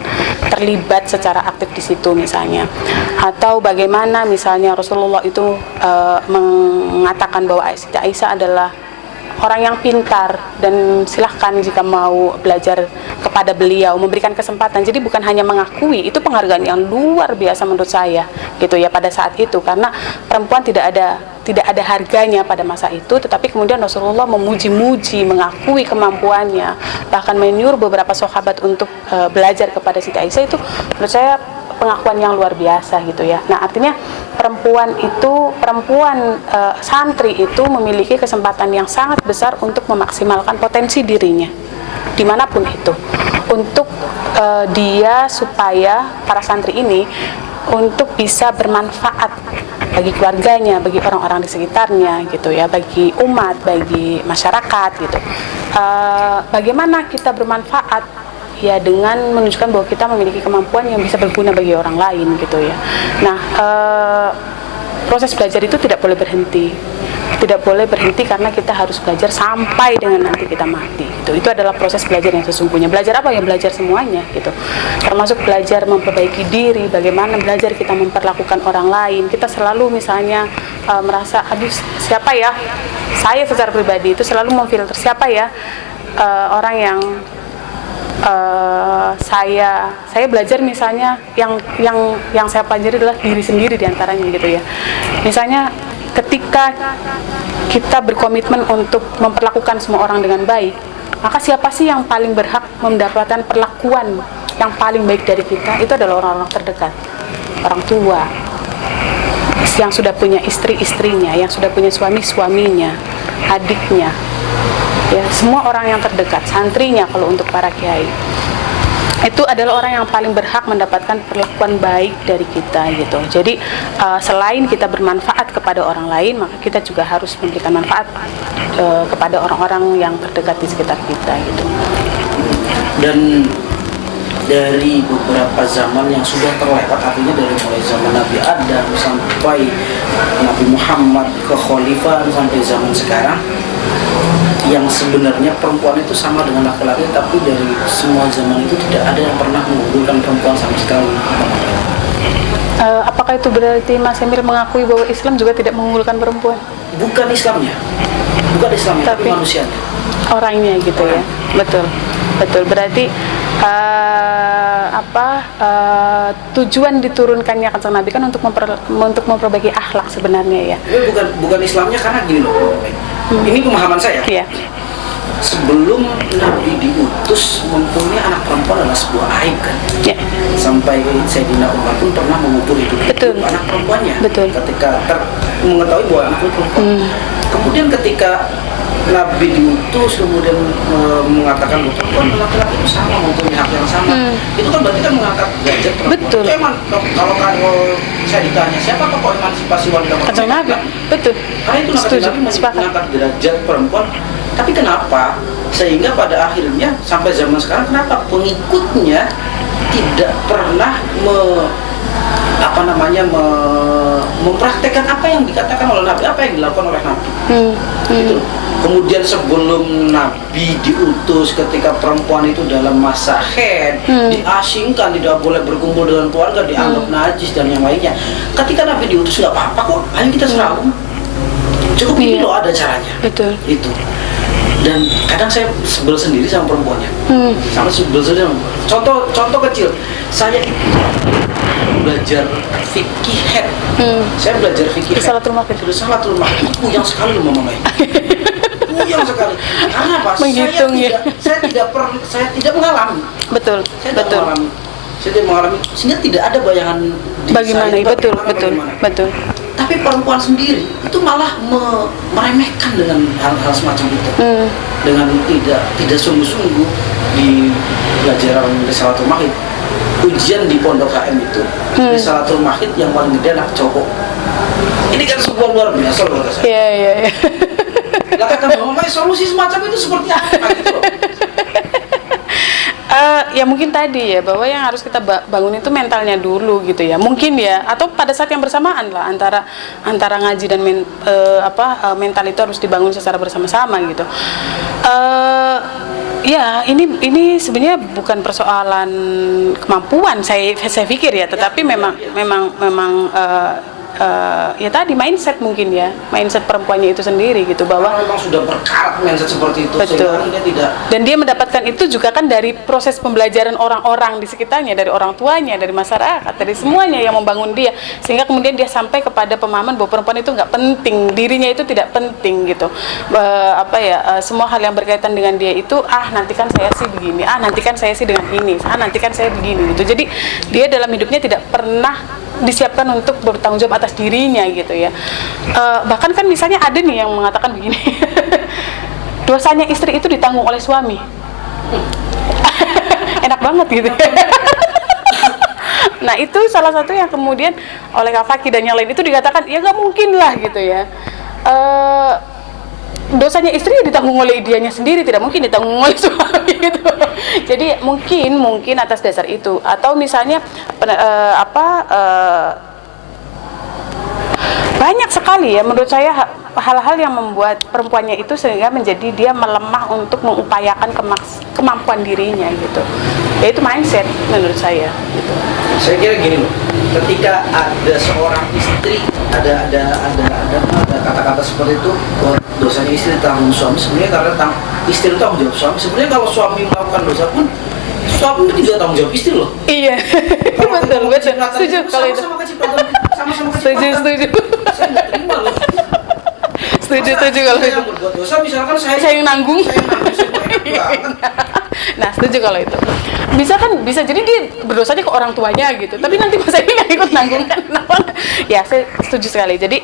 terlibat secara aktif di situ misalnya. Atau bagaimana misalnya Rasulullah itu mengatakan bahwa Siti Aisyah adalah orang yang pintar dan silahkan jika mau belajar kepada beliau, memberikan kesempatan. Jadi bukan hanya mengakui, itu penghargaan yang luar biasa menurut saya gitu ya pada saat itu, karena perempuan tidak ada harganya pada masa itu, tetapi kemudian Rasulullah memuji-muji, mengakui kemampuannya, bahkan menyuruh beberapa sahabat untuk belajar kepada Siti Aisyah. Itu menurut saya pengakuan yang luar biasa gitu ya. Nah, artinya perempuan santri itu memiliki kesempatan yang sangat besar untuk memaksimalkan potensi dirinya dimanapun itu, untuk dia supaya para santri ini untuk bisa bermanfaat bagi keluarganya, bagi orang-orang di sekitarnya gitu ya, bagi umat, bagi masyarakat gitu. Bagaimana kita bermanfaat? Ya dengan menunjukkan bahwa kita memiliki kemampuan yang bisa berguna bagi orang lain gitu ya. Nah, proses belajar itu tidak boleh berhenti. Tidak boleh berhenti karena kita harus belajar sampai dengan nanti kita mati gitu. Itu adalah proses belajar yang sesungguhnya. Belajar apa? Ya belajar semuanya gitu. Termasuk belajar memperbaiki diri, bagaimana belajar kita memperlakukan orang lain. Kita selalu misalnya merasa, aduh siapa ya? Saya secara pribadi itu selalu memfilter siapa ya orang yang saya belajar misalnya yang saya pelajari adalah diri sendiri diantaranya gitu ya. Misalnya ketika kita berkomitmen untuk memperlakukan semua orang dengan baik, maka siapa sih yang paling berhak mendapatkan perlakuan yang paling baik dari kita? Itu adalah orang-orang terdekat, orang tua, yang sudah punya istri-istrinya, yang sudah punya suami-suaminya, adiknya, ya, semua orang yang terdekat, santrinya kalau untuk para kiai. Itu adalah orang yang paling berhak mendapatkan perlakuan baik dari kita gitu. Jadi selain kita bermanfaat kepada orang lain, maka kita juga harus memberikan manfaat kepada orang-orang yang terdekat di sekitar kita gitu. Dan dari beberapa zaman yang sudah terlewat, artinya dari mulai zaman Nabi Adam sampai Nabi Muhammad, kekhalifahan sampai zaman sekarang, yang sebenarnya perempuan itu sama dengan laki-laki, tapi dari semua zaman itu tidak ada yang pernah mengunggulkan perempuan sama sekali. Apakah itu berarti Mas Emil mengakui bahwa Islam juga tidak mengunggulkan perempuan? Bukan Islamnya, tapi manusianya, orangnya gitu ya. Betul. Berarti tujuan diturunkannya Kanjeng Nabi kan untuk memperbaiki akhlak sebenarnya ya. Bukan Islamnya, karena gini loh. Ini pemahaman saya. Iya. Sebelum Nabi diutus, mempunyai anak perempuan adalah sebuah aib kan. Ya. Sampai Sayyidina Umar pun pernah mengubur itu anak perempuannya. Betul. Ketika mengetahui bahwa anak itu perempuan. Kemudian ketika Nabi diutus kemudian mengatakan bahwa perempuan dan laki-laki itu sama, mempunyai hak yang sama, itu kan berarti kan mengangkat derajat perempuan. Betul. Itu emang kalau saya ditanya siapa tokoh emansipasi wanita Kanjeng Nabi, betul. karena itu Nabi mengangkat derajat perempuan. Tapi kenapa sehingga pada akhirnya sampai zaman sekarang kenapa pengikutnya tidak pernah mempraktekkan apa yang dikatakan oleh Nabi, apa yang dilakukan oleh Nabi. Gitu. Kemudian sebelum Nabi diutus, ketika perempuan itu dalam masa haid, diasingkan, tidak boleh berkumpul dengan keluarga, dianggap najis dan yang lainnya. Ketika Nabi diutus nggak apa-apa kok, ayo kita seragam. Cukup ini loh ada caranya. Betul. Itu. Dan kadang saya sebel sendiri sama perempuannya. Sampai sebel sendiri. Contoh kecil, saya belajar fikih head. Saya belajar fikih head. Salatul Maghrib. Salatul Maghrib itu puyang sekali loh Mama Mai. Puyang sekali. Karena apa? Menghitung, saya tidak mengalami. Betul. Saya tidak mengalami sehingga tidak ada bayangan di Bagaimana? saya, Betul. Tapi perempuan sendiri itu malah meremehkan dengan hal-hal semacam itu. Dengan tidak sungguh-sungguh di pelajaran Risalatul Mahid. Ujian di pondok HM itu Risalatul Mahid yang paling gede anak cowok. Ini kan sebuah luar biasa loh kata saya. Iya. Lah kata Mama, solusi semacam itu seperti apa gitu loh. Ya mungkin tadi ya, bahwa yang harus kita bangun itu mentalnya dulu gitu ya, mungkin ya, atau pada saat yang bersamaan lah antara ngaji dan mental itu harus dibangun secara bersama-sama gitu. Ya ini sebenarnya bukan persoalan kemampuan saya pikir ya, tetapi memang ya tadi mindset mungkin ya, mindset perempuannya itu sendiri gitu, bahwa memang sudah berkarat mindset seperti itu. Betul. Sehingga dia tidak. Dan dia mendapatkan itu juga kan dari proses pembelajaran orang-orang di sekitarnya, dari orang tuanya, dari masyarakat, dari semuanya yang membangun dia, sehingga kemudian dia sampai kepada pemahaman bahwa perempuan itu nggak penting, dirinya itu tidak penting gitu. Semua hal yang berkaitan dengan dia itu nanti kan saya sih begini, nanti kan saya sih dengan ini, nanti kan saya begini gitu. Jadi dia dalam hidupnya tidak pernah disiapkan untuk bertanggung jawab atas dirinya gitu ya. Bahkan kan misalnya ada nih yang mengatakan begini, dosanya istri itu ditanggung oleh suami. Enak banget gitu. Nah itu salah satu yang kemudian oleh Kak Faki dan yang lain itu dikatakan ya nggak mungkin lah gitu ya. Dosanya istri ditanggung oleh dianya sendiri, tidak mungkin ditanggung oleh suami gitu. Jadi mungkin atas dasar itu, atau misalnya banyak sekali ya menurut saya hal-hal yang membuat perempuannya itu sehingga menjadi dia melemah untuk mengupayakan kemampuan dirinya gitu. Yaitu mindset menurut saya gitu. Saya kira gini loh, ketika ada seorang istri ada kata-kata seperti itu, dosanya istri tanggung suami, sebenarnya karena istri tanggung jawab suami. Sebenarnya kalau suami melakukan dosa pun suami itu juga tanggung jawab istri loh. Iya. Betul. Setuju kalau itu. Sama-sama setuju. Saya nggak terima loh. Setuju kalau itu. Saya berbuat dosa, misalkan saya yang nanggung. Nah, setuju kalau itu. Bisa jadi dia berdosanya ke orang tuanya gitu, tapi nanti masa ini nggak ikut nanggung kan? Ya, saya setuju sekali. Jadi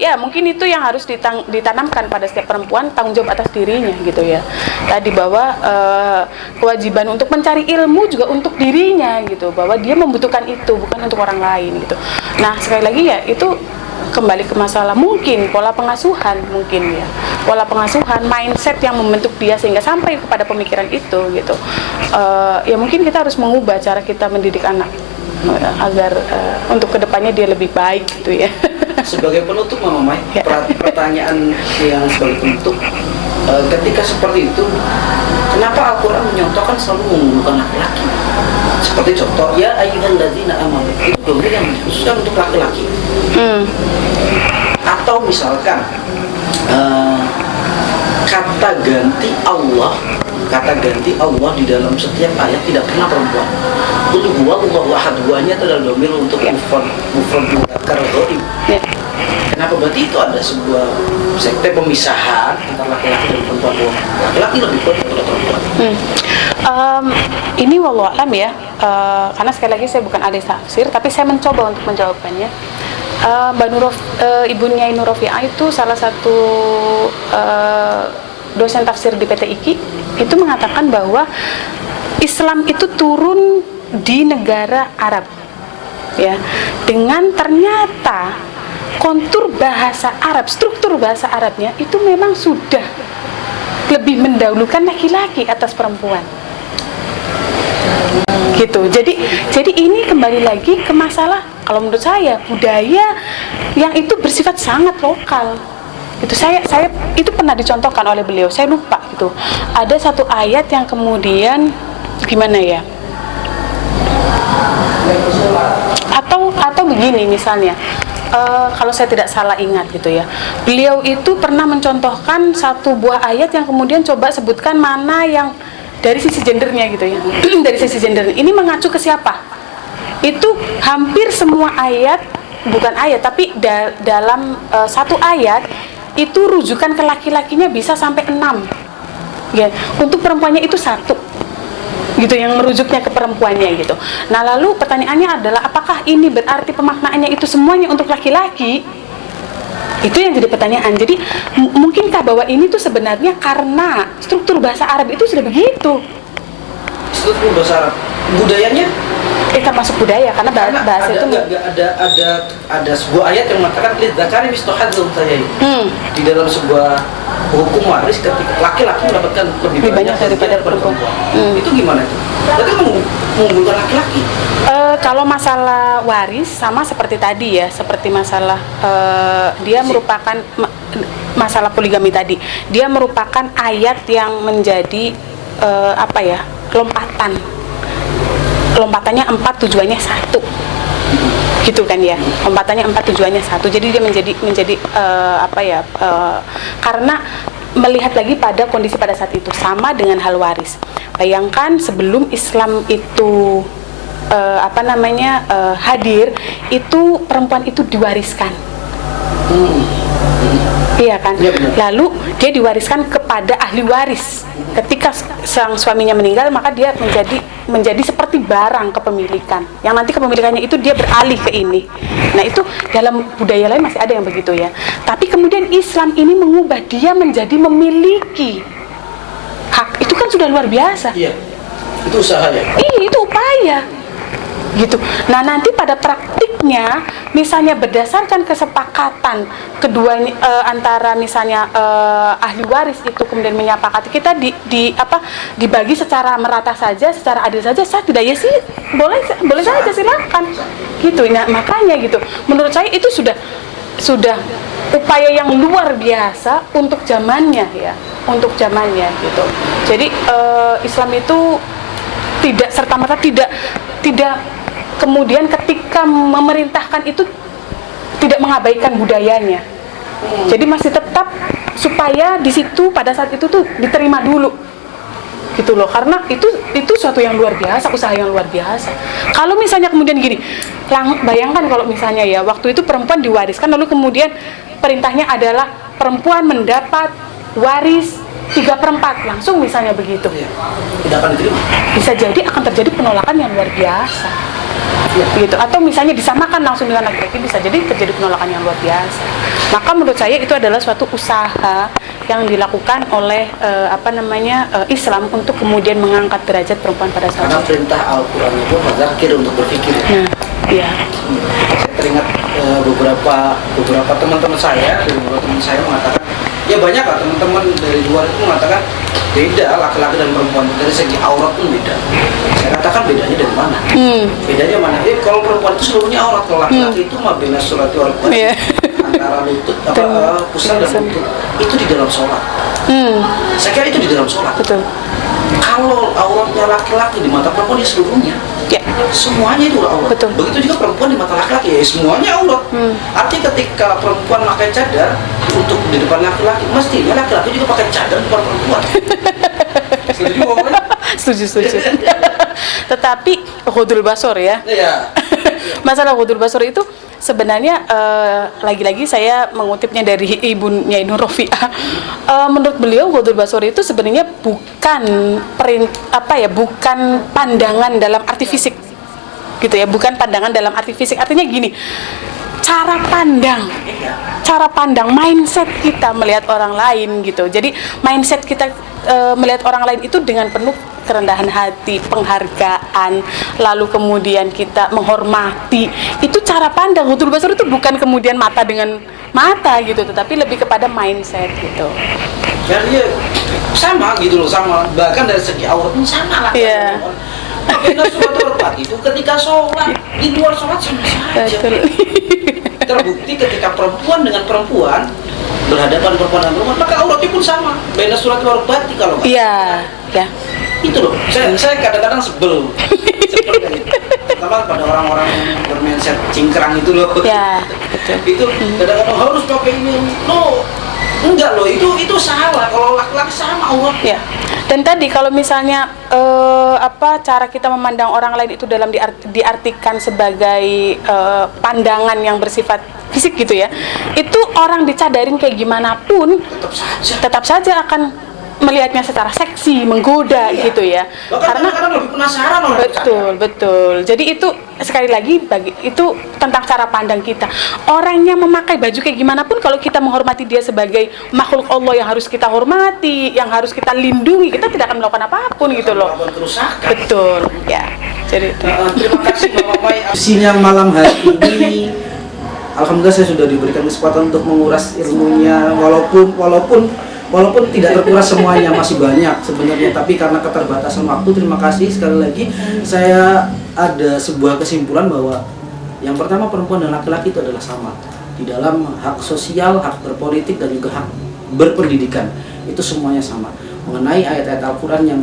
ya mungkin itu yang harus ditanamkan pada setiap perempuan, tanggung jawab atas dirinya gitu ya. Tadi bahwa kewajiban untuk mencari ilmu juga untuk dirinya gitu, bahwa dia membutuhkan itu bukan untuk orang lain gitu. Nah, sekali lagi ya itu kembali ke masalah mungkin pola pengasuhan, mindset yang membentuk dia sehingga sampai kepada pemikiran itu gitu. Ya mungkin kita harus mengubah cara kita mendidik anak agar untuk kedepannya dia lebih baik gitu ya. Sebagai penutup Mama Mai, pertanyaan yang sebagai penutup, ketika seperti itu, kenapa Al-Quran menyontohkan selalu mengunggulkan laki-laki? Seperti contoh, ya ayyuhalladzina amanu, itu domir yang dikhususkan untuk laki-laki. Atau misalkan kata ganti Allah di dalam setiap ayat tidak pernah perempuan. Qul huwallahu ahad, itu adalah domir untuk mufrad muzakkar ghaib. Kenapa? Berarti itu ada sebuah sekte pemisahan antara laki-laki dan perempuan. Laki-laki lebih kuat daripada perempuan. Ini wallahu alam ya, karena sekali lagi saya bukan ahli tafsir, tapi saya mencoba untuk menjawabkannya. Ibu Nyai Nur Rofiah itu salah satu dosen tafsir di PT IKI itu mengatakan bahwa Islam itu turun di negara Arab, ya, dengan ternyata kontur bahasa Arab, struktur bahasa Arabnya itu memang sudah lebih mendahulukan laki-laki atas perempuan. Gitu. Jadi ini kembali lagi ke masalah, kalau menurut saya, budaya yang itu bersifat sangat lokal. Itu saya itu pernah dicontohkan oleh beliau. Saya lupa gitu. Ada satu ayat yang kemudian gimana ya? Atau begini misalnya. Kalau saya tidak salah ingat gitu ya, beliau itu pernah mencontohkan satu buah ayat yang kemudian coba sebutkan mana yang dari sisi gendernya gitu ya. Dari sisi gender ini mengacu ke siapa? Itu hampir semua ayat, bukan ayat tapi dalam satu ayat itu rujukan ke laki-lakinya bisa sampai 6 ya. Untuk perempuannya itu 1 gitu, yang merujuknya ke perempuannya gitu. Nah lalu pertanyaannya adalah apakah ini berarti pemaknaannya itu semuanya untuk laki-laki? Itu yang jadi pertanyaan. Jadi mungkinkah bahwa ini tuh sebenarnya karena struktur bahasa Arab itu sudah begitu? Struktur bahasa Arab, budayanya? Termasuk budaya karena bahasa itu ada sebuah ayat yang mengatakan lidzakari mislu hadzil unsayyain. Di dalam sebuah hukum waris ketika laki-laki mendapatkan lebih banyak daripada perempuan. Itu gimana itu? Berarti mengunggulkan laki-laki. Kalau masalah waris sama seperti tadi ya, seperti masalah dia merupakan masalah poligami tadi. Dia merupakan ayat yang menjadi lompatannya 4 tujuannya 1 gitu kan ya, lompatannya 4 tujuannya 1. Jadi dia menjadi karena melihat lagi pada kondisi pada saat itu sama dengan hal waris. Bayangkan sebelum Islam itu hadir, itu perempuan itu diwariskan. Iya kan? Ya, lalu dia diwariskan kepada ahli waris. Ketika sang suaminya meninggal, maka dia menjadi seperti barang kepemilikan. Yang nanti kepemilikannya itu dia beralih ke ini. Nah, itu dalam budaya lain masih ada yang begitu ya. Tapi kemudian Islam ini mengubah dia menjadi memiliki hak. Itu kan sudah luar biasa. Iya. Itu usaha ya. Iya, itu upaya. Gitu. Nah, nanti pada praktiknya misalnya berdasarkan kesepakatan keduanya antara misalnya ahli waris itu kemudian menyepakati kita dibagi secara merata saja, secara adil saja, saya tidak ya sih boleh saja silakan. Gitu. Nah, makanya gitu. Menurut saya itu sudah upaya yang luar biasa untuk zamannya ya, untuk zamannya gitu. Jadi Islam itu tidak serta-merta tidak kemudian ketika memerintahkan itu tidak mengabaikan budayanya. Jadi masih tetap supaya di situ pada saat itu tuh diterima dulu. Gitu loh. Karena itu suatu yang luar biasa, usaha yang luar biasa. Kalau misalnya kemudian gini, bayangkan kalau misalnya ya waktu itu perempuan diwariskan lalu kemudian perintahnya adalah perempuan mendapat waris 3/4 langsung misalnya begitu. Tidak akan diterima. Bisa jadi akan terjadi penolakan yang luar biasa. Gitu. Atau misalnya disamakan langsung dengan laki-laki, bisa jadi terjadi penolakan yang luar biasa. Maka menurut saya itu adalah suatu usaha yang dilakukan oleh Islam untuk kemudian mengangkat derajat perempuan pada saat itu. Karena perintah Al-Quran itu fadzakir untuk berpikir. Nah, iya. Saya teringat beberapa teman-teman saya mengatakan, ya banyak lah teman-teman dari luar itu mengatakan beda laki-laki dan perempuan dari segi aurat pun beda. Saya katakan bedanya dari mana? Bedanya mana? Kalau perempuan itu seluruhnya aurat, kalau laki-laki itu mah bina surati wal antara lutut pusar dan lutut itu di dalam sholat. Saya kira itu di dalam sholat. Betul. Kalau auratnya laki-laki di mata perempuan ya seluruhnya. Ya. Semuanya itu aurat. Betul. Begitu juga perempuan di mata laki-laki ya semuanya aurat. Artinya ketika perempuan pakai cadar untuk di depan laki-laki, mestinya laki-laki juga pakai cadar di depan perempuan. Setuju bukan? Setuju. Tetapi ghudul basor ya. Iya. Masalah ghudul basor itu sebenarnya lagi-lagi saya mengutipnya dari Ibu Nyai Nur Rofiah. Menurut beliau ghudul basor itu sebenarnya bukan pandangan dalam arti fisik. Gitu ya, bukan pandangan dalam arti fisik. Artinya gini. cara pandang mindset kita melihat orang lain gitu. Jadi mindset kita melihat orang lain itu dengan penuh kerendahan hati, penghargaan, lalu kemudian kita menghormati. Itu cara pandang. Ghadul basar itu bukan kemudian mata dengan mata gitu, tetapi lebih kepada mindset gitu. Jadi sama gitu loh, sama. Bahkan dari segi aurat pun sama lah. Iya. Beda sholat aurat itu ketika sholat, di luar sholat sama saja. Betul. Terbukti ketika perempuan dengan perempuan berhadapan perempuan dengan perempuan, maka auratnya pun sama. Beda surat aurat kalau nggak. Iya, ya. Itu loh, saya kadang-kadang sebel kayak gitu. Terutama pada orang-orang yang bermindset cingkrang itu loh. Ya, betul. Itu kadang-kadang harus pakai ini. No, enggak loh, itu salah. Kalau laki-laki sama aurat. Ya. Dan tadi kalau misalnya cara kita memandang orang lain itu dalam diartikan sebagai pandangan yang bersifat fisik gitu ya. Itu orang dicadarin kayak gimana pun tetap saja akan melihatnya secara seksi, menggoda gitu ya. Bahkan Karena kadang-kadang lebih penasaran orang. betul. Jadi itu sekali lagi itu tentang cara pandang kita. Orangnya memakai baju kayak gimana pun kalau kita menghormati dia sebagai makhluk Allah yang harus kita hormati, yang harus kita lindungi, kita tidak akan melakukan apapun gitu loh. Betul, ya. Jadi terima kasih Bapak Mai. Siang malam hari ini alhamdulillah saya sudah diberikan kesempatan untuk menguras ilmunya, walaupun tidak terkuras semuanya, masih banyak sebenarnya, tapi karena keterbatasan waktu, terima kasih sekali lagi. Saya ada sebuah kesimpulan bahwa yang pertama, perempuan dan laki-laki itu adalah sama di dalam hak sosial, hak berpolitik, dan juga hak berpendidikan. Itu semuanya sama. Mengenai ayat-ayat Al-Quran yang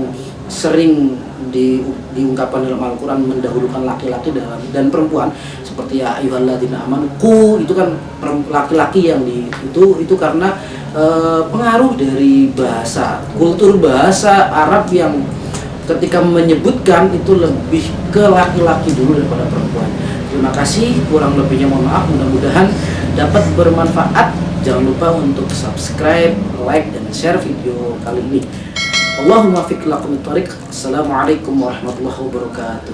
sering diungkapkan dalam Al-Quran mendahulukan laki-laki dan perempuan, seperti ya ayyuhalladzina amanu itu kan laki-laki yang itu karena pengaruh dari kultur bahasa Arab yang ketika menyebutkan itu lebih ke laki-laki dulu daripada perempuan. Terima kasih, kurang lebihnya mohon maaf, mudah-mudahan dapat bermanfaat. Jangan lupa untuk subscribe, like, dan share video kali ini. Allahumma fiq lakum thariq. Assalamualaikum warahmatullahi wabarakatuh.